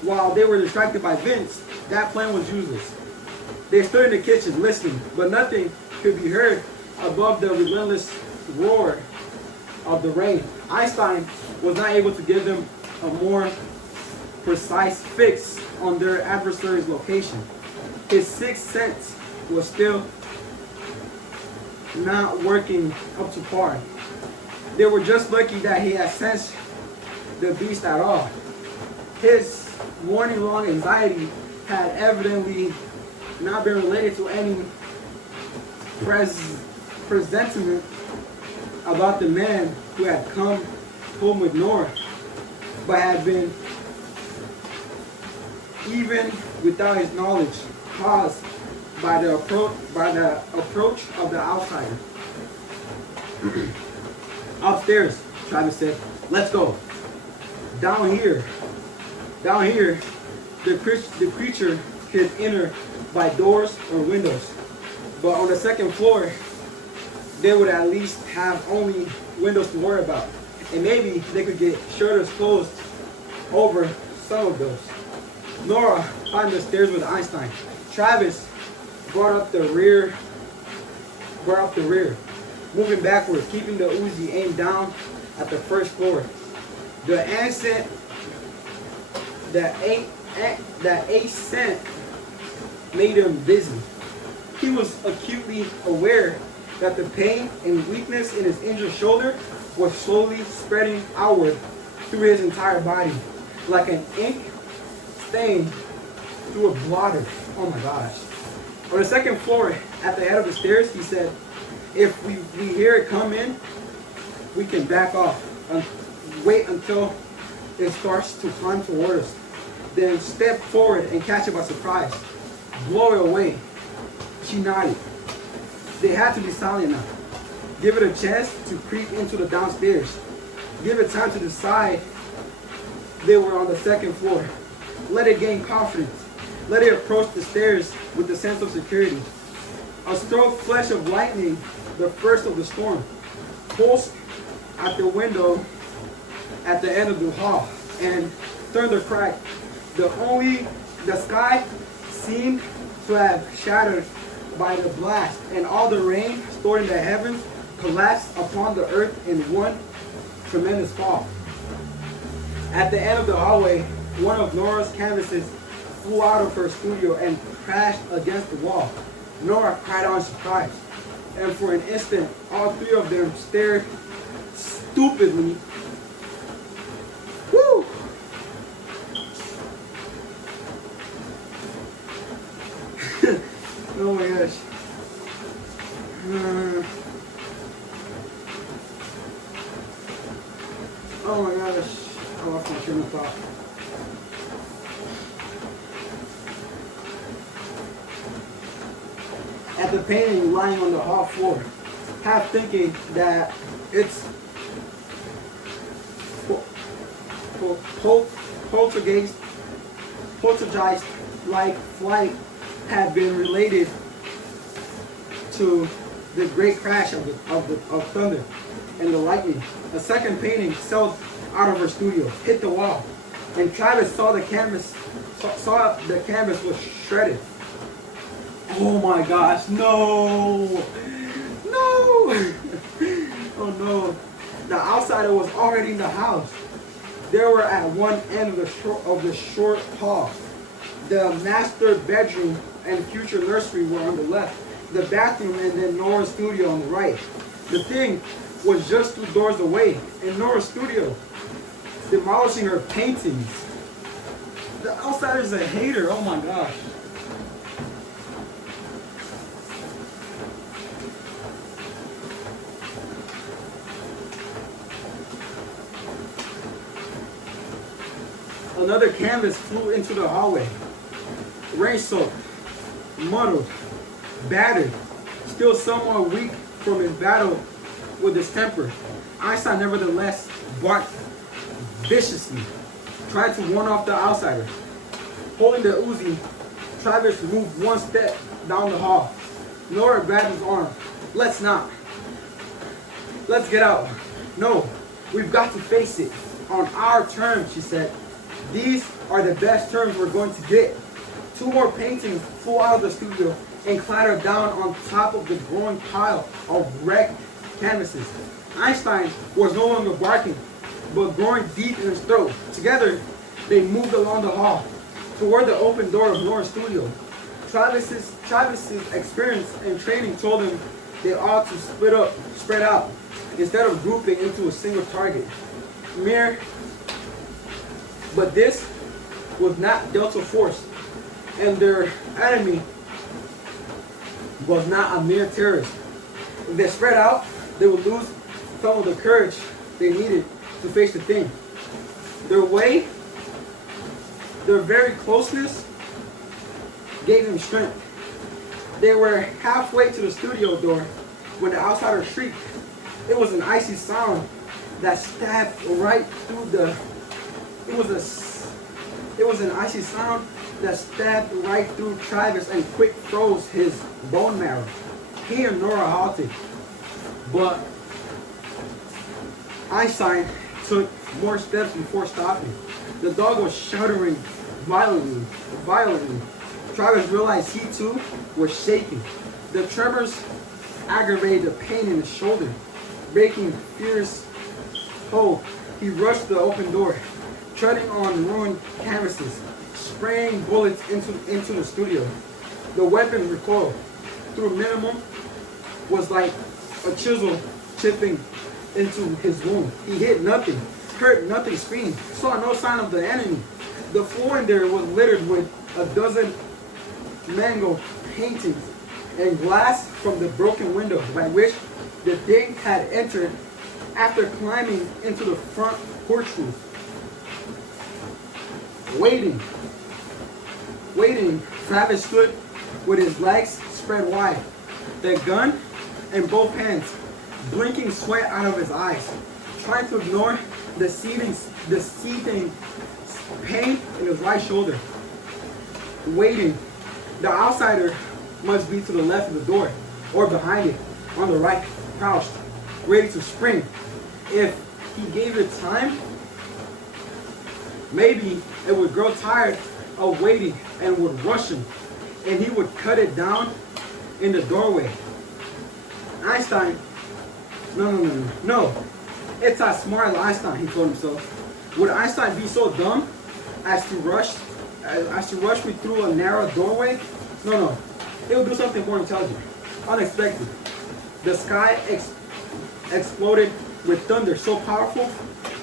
while they were distracted by Vince. That plan was useless. They stood in the kitchen listening, but nothing could be heard above the relentless roar of the rain. Einstein was not able to give them a more precise fix on their adversary's location. His sixth sense was still not working up to par. They were just lucky that he had sensed the beast at all. His morning-long anxiety had evidently not been related to any presentiment about the man who had come home with Nora, but had been, even without his knowledge, caused by the approach of the outsider. Upstairs, Travis said, "Let's go." Down here, the creature could enter by doors or windows, but on the second floor, they would at least have only windows to worry about, and maybe they could get shutters closed over some of those. Nora climbed the stairs with Einstein. Travis brought up the rear, moving backwards, keeping the Uzi aimed down at the first floor. The That ascent made him dizzy. He was acutely aware that the pain and weakness in his injured shoulder was slowly spreading outward through his entire body, like an ink stain through a blotter. Oh my gosh. On the second floor, at the head of the stairs, he said, if we hear it come in, we can back off and wait until it starts to climb toward us. Then step forward and catch it by surprise. Blow it away. She nodded. They had to be silent now. Give it a chance to creep into the downstairs. Give it time to decide they were on the second floor. Let it gain confidence. Let it approach the stairs with a sense of security. A strong flash of lightning, the first of the storm, pulsed at the window at the end of the hall, and thunder cracked. The sky seemed to have shattered by the blast, and all the rain stored in the heavens collapsed upon the earth in one tremendous fall. At the end of the hallway, one of Nora's canvases flew out of her studio and crashed against the wall. Nora cried out in surprise, and for an instant, all three of them stared stupidly. Woo! Oh my gosh. Oh my gosh. I lost my train of thought. At the painting lying on the hall floor, half thinking that its poltergeist-like flight had been related to the great crash of thunder and the lightning. A second painting sailed out of her studio, hit the wall, and Travis saw the canvas was shredded. Oh my gosh, no! No! Oh no. The outsider was already in the house. They were at one end of the short hall. The master bedroom and future nursery were on the left. The bathroom and then Nora's studio on the right. The thing was just 2 doors away in Nora's studio, demolishing her paintings. The outsider's a hater, oh my gosh. Another canvas flew into the hallway. Rain-soaked, muddled, battered, still somewhat weak from his battle with his temper. Einstein nevertheless barked viciously, tried to warn off the outsider. Holding the Uzi, Travis moved 1 step down the hall. Nora grabbed his arm. Let's not. Let's get out. No, we've got to face it on our terms, she said. These are the best terms we're going to get. 2 more paintings flew out of the studio and clattered down on top of the growing pile of wrecked canvases. Einstein was no longer barking, but growing deep in his throat. Together, they moved along the hall toward the open door of Nora's studio. Travis's experience and training told him they ought to spread out, instead of grouping into a single target. But this was not Delta Force, and their enemy was not a mere terrorist. If they spread out, they would lose some of the courage they needed to face the thing. Their very closeness gave them strength. They were halfway to the studio door when the outsider shrieked. It was an icy sound that stabbed right through the... It was an icy sound that stabbed right through Travis and quick froze his bone marrow. He and Nora halted, but Einstein took more steps before stopping. The dog was shuddering violently. Travis realized he too was shaking. The tremors aggravated the pain in his shoulder, breaking fierce hold. He rushed to the open door. treading on ruined canvases, spraying bullets into the studio. The weapon recoiled through minimum was like a chisel chipping into his wound. He hit nothing, heard nothing, screamed, saw no sign of the enemy. The floor in there was littered with a dozen mangled paintings and glass from the broken window by which the thing had entered after climbing into the front porch roof. Waiting, Travis stood with his legs spread wide, the gun in both hands, blinking sweat out of his eyes, trying to ignore the seething pain in his right shoulder. Waiting. The outsider must be to the left of the door or behind it, on the right, crouched, ready to spring. If he gave it time, maybe it would grow tired of waiting and would rush him, and he would cut it down in the doorway. Einstein, no. It's not smart as Einstein, he told himself. Would Einstein be so dumb as to rush me through a narrow doorway? No. He'll do something more intelligent, unexpected. The sky exploded with thunder so powerful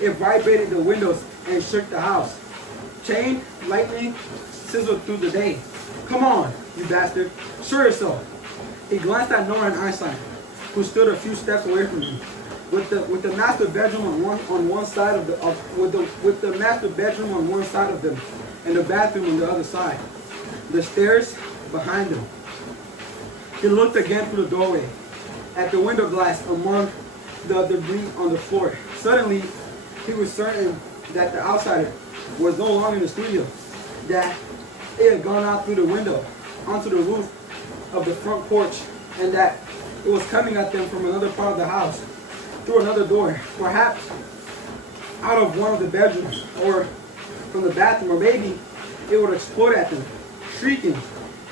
it vibrated the windows and shook the house. Chain lightning sizzled through the day. Come on, you bastard! Show yourself. He glanced at Nora and Einstein, who stood a few steps away from him, with the master bedroom on one side of the master bedroom on one side of them, and the bathroom on the other side. The stairs behind him. He looked again through the doorway, at the window glass among the debris on the floor. Suddenly, he was certain that the outsider was no longer in the studio, that it had gone out through the window onto the roof of the front porch, and that it was coming at them from another part of the house, through another door, perhaps out of one of the bedrooms, or from the bathroom, or maybe it would explode at them, shrieking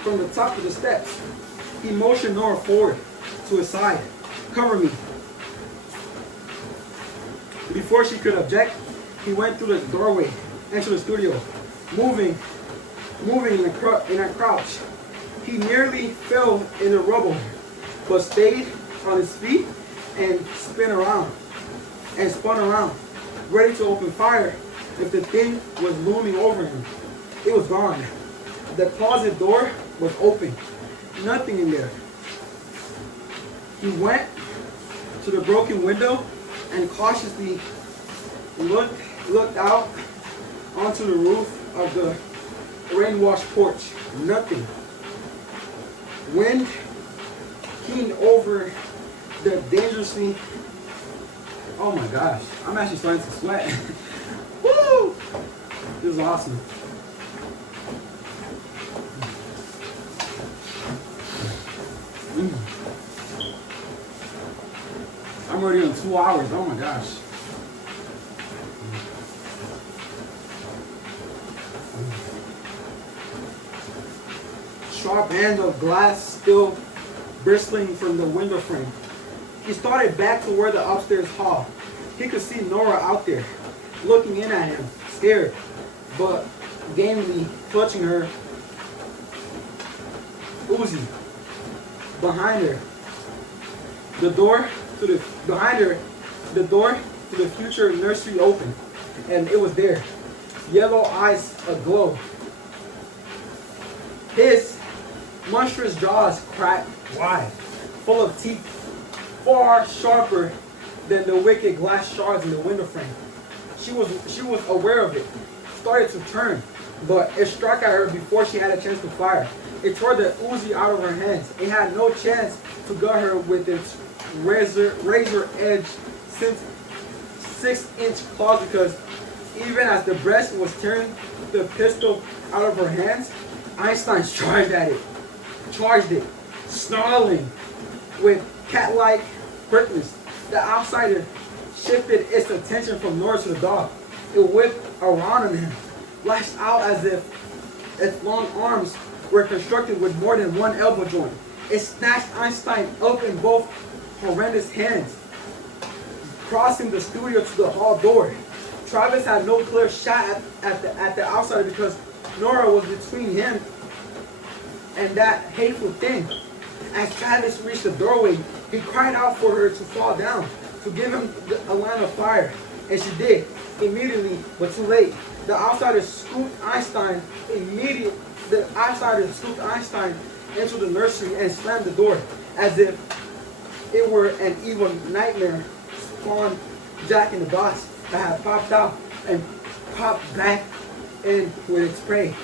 from the top of the steps. He motioned Nora forward to his side. Cover me. Before she could object, he went through the doorway into the studio, moving in a crouch. He nearly fell in the rubble, but stayed on his feet and spun around, ready to open fire if the thing was looming over him. It was gone. The closet door was open. Nothing in there. He went to the broken window and cautiously looked out onto the roof of the rain-washed porch. Nothing. Wind keened over the dangerously. Oh my gosh, I'm actually starting to sweat. Woo! This is awesome. I'm already on 2 hours. Oh my gosh. Sharp hands of glass still bristling from the window frame. He started back toward the upstairs hall. He could see Nora out there, looking in at him, scared, but gamely clutching her Uzi. Behind her, the door to the future nursery opened, and it was there, yellow eyes aglow. His monstrous jaws cracked wide, full of teeth, far sharper than the wicked glass shards in the window frame. She was aware of it, started to turn, but it struck at her before she had a chance to fire. It tore the Uzi out of her hands. It had no chance to gut her with its razor edge 6-inch claws, because even as the breast was tearing the pistol out of her hands, Einstein charged it, snarling with cat-like quickness. The outsider shifted its attention from Nora to the dog. It whipped around on him, lashed out as if its long arms were constructed with more than one elbow joint. It snatched Einstein up in both horrendous hands, crossing the studio to the hall door. Travis had no clear shot at the outsider because Nora was between him and that hateful thing. As Travis reached the doorway, he cried out for her to fall down, to give him a line of fire. And she did, immediately, but too late. The outsider scooped Einstein into the nursery and slammed the door as if it were an evil nightmare spawned Jack in the Box that had popped out and popped back in with its prey,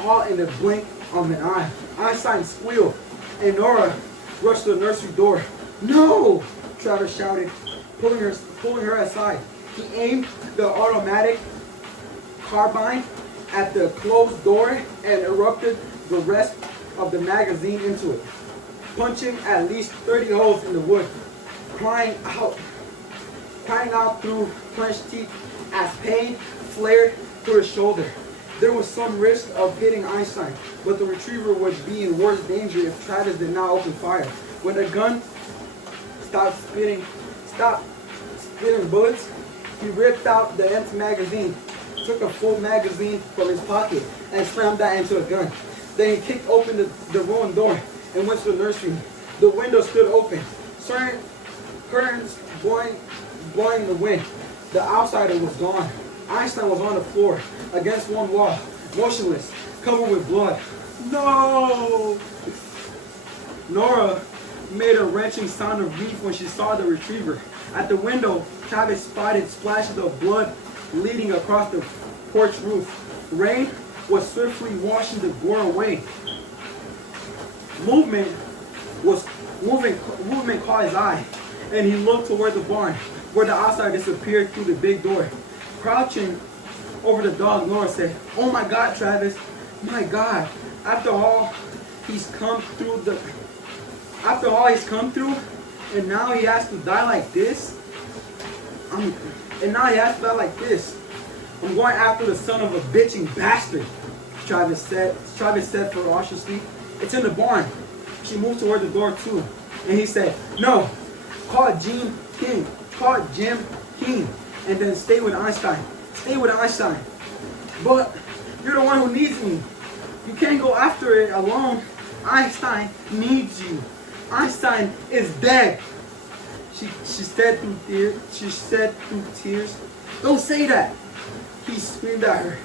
all in the blink of an eye. Einstein squealed, and Nora rushed to the nursery door. "No!" Travis shouted, pulling her aside. He aimed the automatic carbine at the closed door and erupted the rest of the magazine into it, punching at least 30 holes in the wood, crying out through clenched teeth as pain flared through his shoulder. There was some risk of hitting Einstein, but the retriever would be in worse danger if Travis did not open fire. When the gun stopped spitting bullets, he ripped out the empty magazine, took a full magazine from his pocket, and slammed that into the gun. Then he kicked open the ruined door and went to the nursery. The window stood open, curtains blowing the wind. The outsider was gone. Einstein was on the floor, against one wall, motionless, covered with blood. No! Nora made a wrenching sound of grief when she saw the retriever. At the window, Travis spotted splashes of blood leading across the porch roof. Rain was swiftly washing the gore away. Movement caught his eye, and he looked toward the barn, where the outsider disappeared through the big door. Crouching over the dog, Nora said, "Oh my God, Travis, my God! After all he's come through, and now he has to die like this. I'm going after the son of a bitching bastard," Travis said ferociously. "It's in the barn." She moved toward the door too, and he said, "No, call Jim King, and then stay with Einstein. Stay with Einstein. But you're the one who needs me. You can't go after it alone. Einstein needs you. Einstein is dead." She said through tears. "Don't say that," he screamed at her.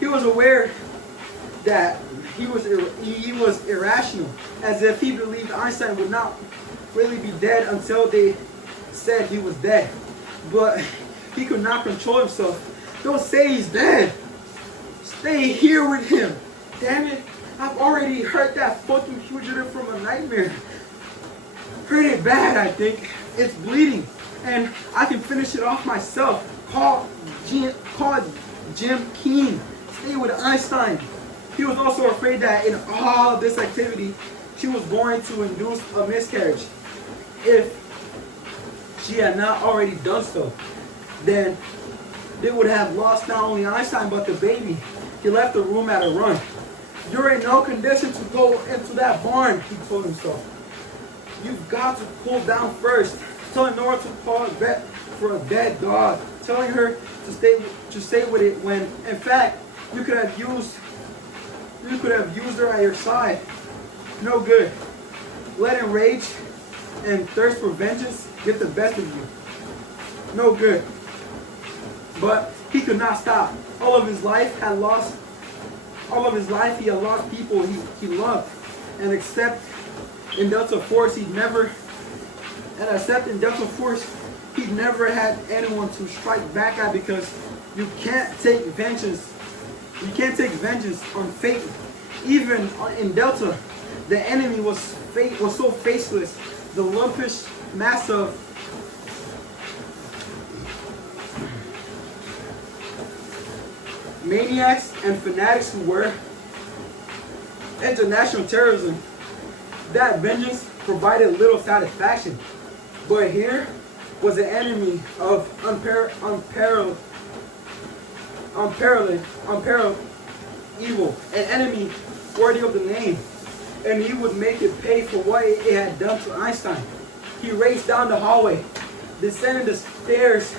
He was aware that he was irrational, as if he believed Einstein would not really be dead until they said he was dead. But he could not control himself. "Don't say he's dead. Stay here with him. Damn it, I've already hurt that fucking fugitive from a nightmare. Hurt it bad, I think. It's bleeding, and I can finish it off myself. Call Jim Keen. Stay with Einstein." He was also afraid that in all of this activity, she was going to induce a miscarriage. If she had not already done so, then they would have lost not only Einstein but the baby. He left the room at a run. "You're in no condition to go into that barn," he told himself. "You've got to cool down first." Telling Nora to call a vet for a dead dog. Telling her to stay with it when, in fact, you could have used her at your side. No good. Letting rage and thirst for vengeance get the best of you. No good. But he could not stop. All of his life he had lost people he loved. And except in Delta Force, he'd never had anyone to strike back at, because you can't take vengeance on fate. Even in Delta, the enemy was so faceless. The lumpish mass of maniacs and fanatics who were international terrorism, that vengeance provided little satisfaction. But here was an enemy of unparalleled evil, an enemy worthy of the name, and he would make it pay for what it had done to Einstein. He raced down the hallway, descended the stairs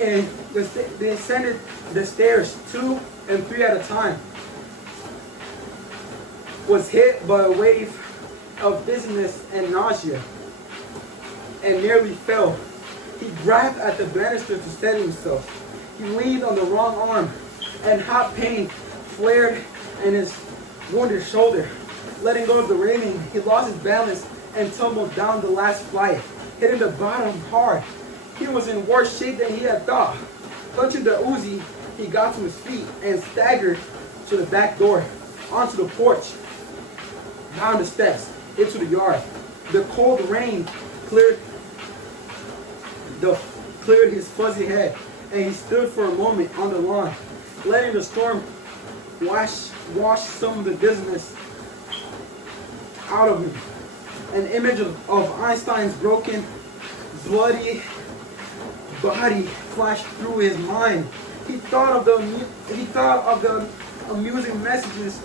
and they ascended the stairs 2 and 3 at a time. Was hit by a wave of dizziness and nausea and nearly fell. He grabbed at the banister to steady himself. He leaned on the wrong arm, and hot pain flared in his wounded shoulder. Letting go of the railing, he lost his balance and tumbled down the last flight, hitting the bottom hard. He was in worse shape than he had thought. Clutching the Uzi, he got to his feet and staggered to the back door, onto the porch, down the steps, into the yard. The cold rain cleared his fuzzy head, and he stood for a moment on the lawn, letting the storm wash some of the dizziness out of him. An image of Einstein's broken, bloody body flashed through his mind. He thought of the amusing messages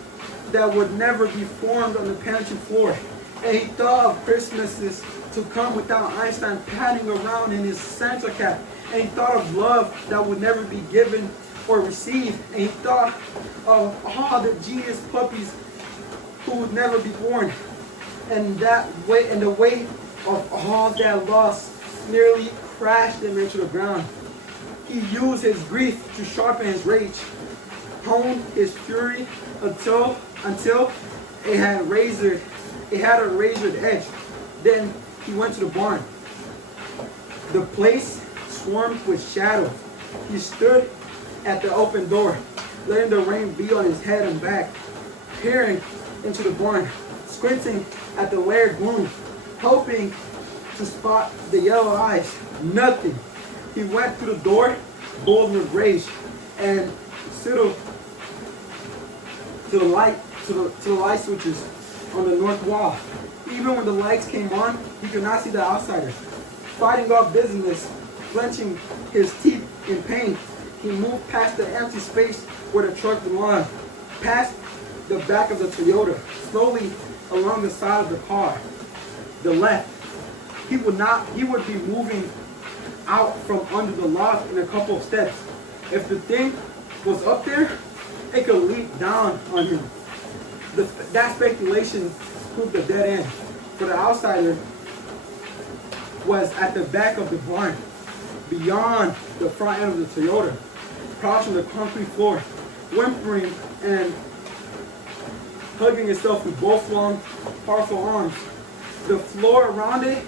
that would never be formed on the pantry floor, and he thought of Christmases to come without Einstein padding around in his Santa cap, and he thought of love that would never be given or received, and he thought of all the genius puppies who would never be born, and the weight of all that loss nearly crashed him into the ground. He used his grief to sharpen his rage, honed his fury until it had a razored edge. Then he went to the barn. The place swarmed with shadows. He stood at the open door, letting the rain beat on his head and back, peering into the barn, squinting at the layered gloom, hoping to spot the yellow eyes. Nothing. He went through the door, bold with rage, and sidled to the light switches on the north wall. Even when the lights came on, he could not see the outsiders. Fighting off dizziness, clenching his teeth in pain, he moved past the empty space where the truck belonged, past the back of the Toyota, slowly along the side of the car, the left. He would be moving out from under the loft in a couple of steps. If the thing was up there, it could leap down on him. That speculation proved a dead end, for the outsider was at the back of the barn, beyond the front end of the Toyota, crouched on the concrete floor, whimpering and hugging itself with both long, powerful arms. The floor around it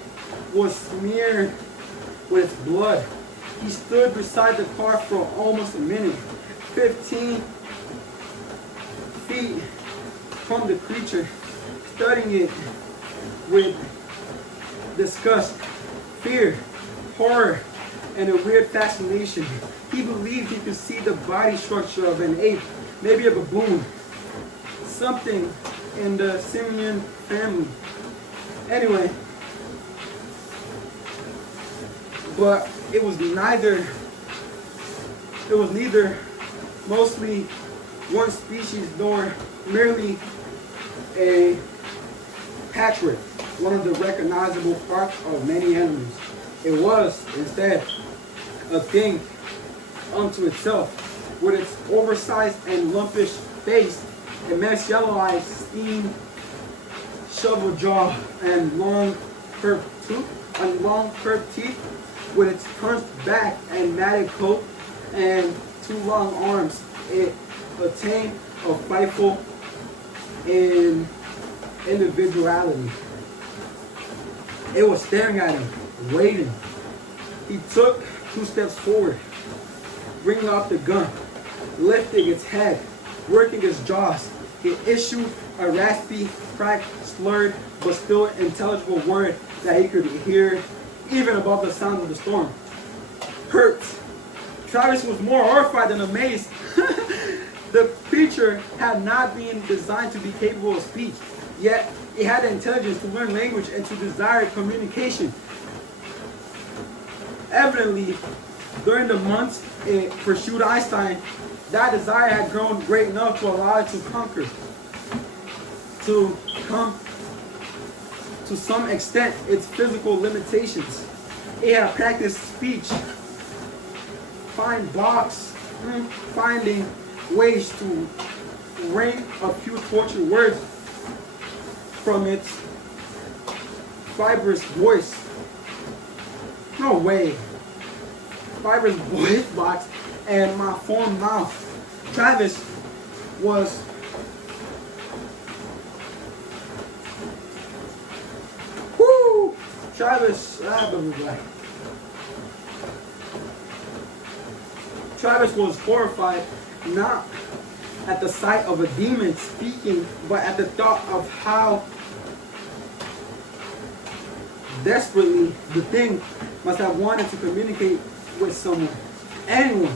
was smeared with its blood. He stood beside the car for almost a minute, 15 feet from the creature, studying it with disgust, fear, horror, and a weird fascination. He believed he could see the body structure of an ape, maybe a baboon, something in the simian family. Anyway, but it was neither mostly one species nor merely a patchwork, one of the recognizable parts of many animals. It was, instead, a thing unto itself, with its oversized and lumpish face, immense yellow eyes, steam, shovel jaw, and long curved teeth, with its hunched back and matted coat and 2 long arms. It attained a frightful individuality. It was staring at him, waiting. He took 2 steps forward, bringing out the gun, lifting its head, working its jaws. It issued a raspy, cracked, slurred, but still intelligible word that he could hear even above the sound of the storm. Hurt. Travis was more horrified than amazed. The creature had not been designed to be capable of speech, yet it had the intelligence to learn language and to desire communication. Evidently, during the months it pursued Einstein, that desire had grown great enough to allow it to conquer, to come to some extent, its physical limitations. It had practiced speech find blocks, finding ways to wring a few tortured words from its fibrous voice. No way. Fibrous voice box and my formed mouth. Travis was Travis was horrified, not at the sight of a demon speaking, but at the thought of how desperately the thing must have wanted to communicate with someone, anyone.